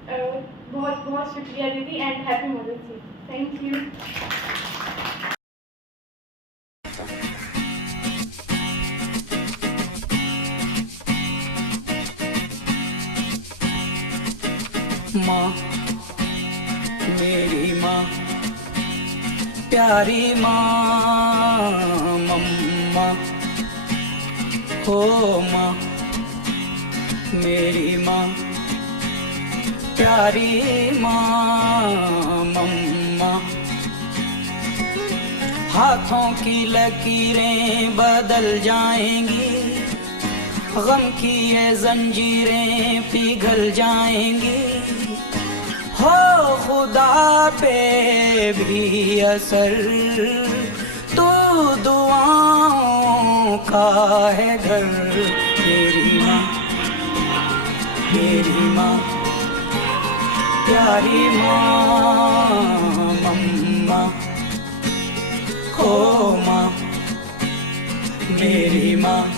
बहुत बहुत शुक्रिया दीदी, and happy mother's day. Thank you. माँ, मेरी माँ, प्यारी माँ, मम्मा हो माँ, मेरी माँ, प्यारी माँ, मम्मा। हाथों की लकीरें बदल जाएंगी, गम की ये जंजीरें पिघल जाएंगी, हो खुदा पे भी असर, तू दुआओं का है घर। मेरी माँ, मेरी माँ, प्यारी माँ, मम्मा हो माँ, मेरी माँ।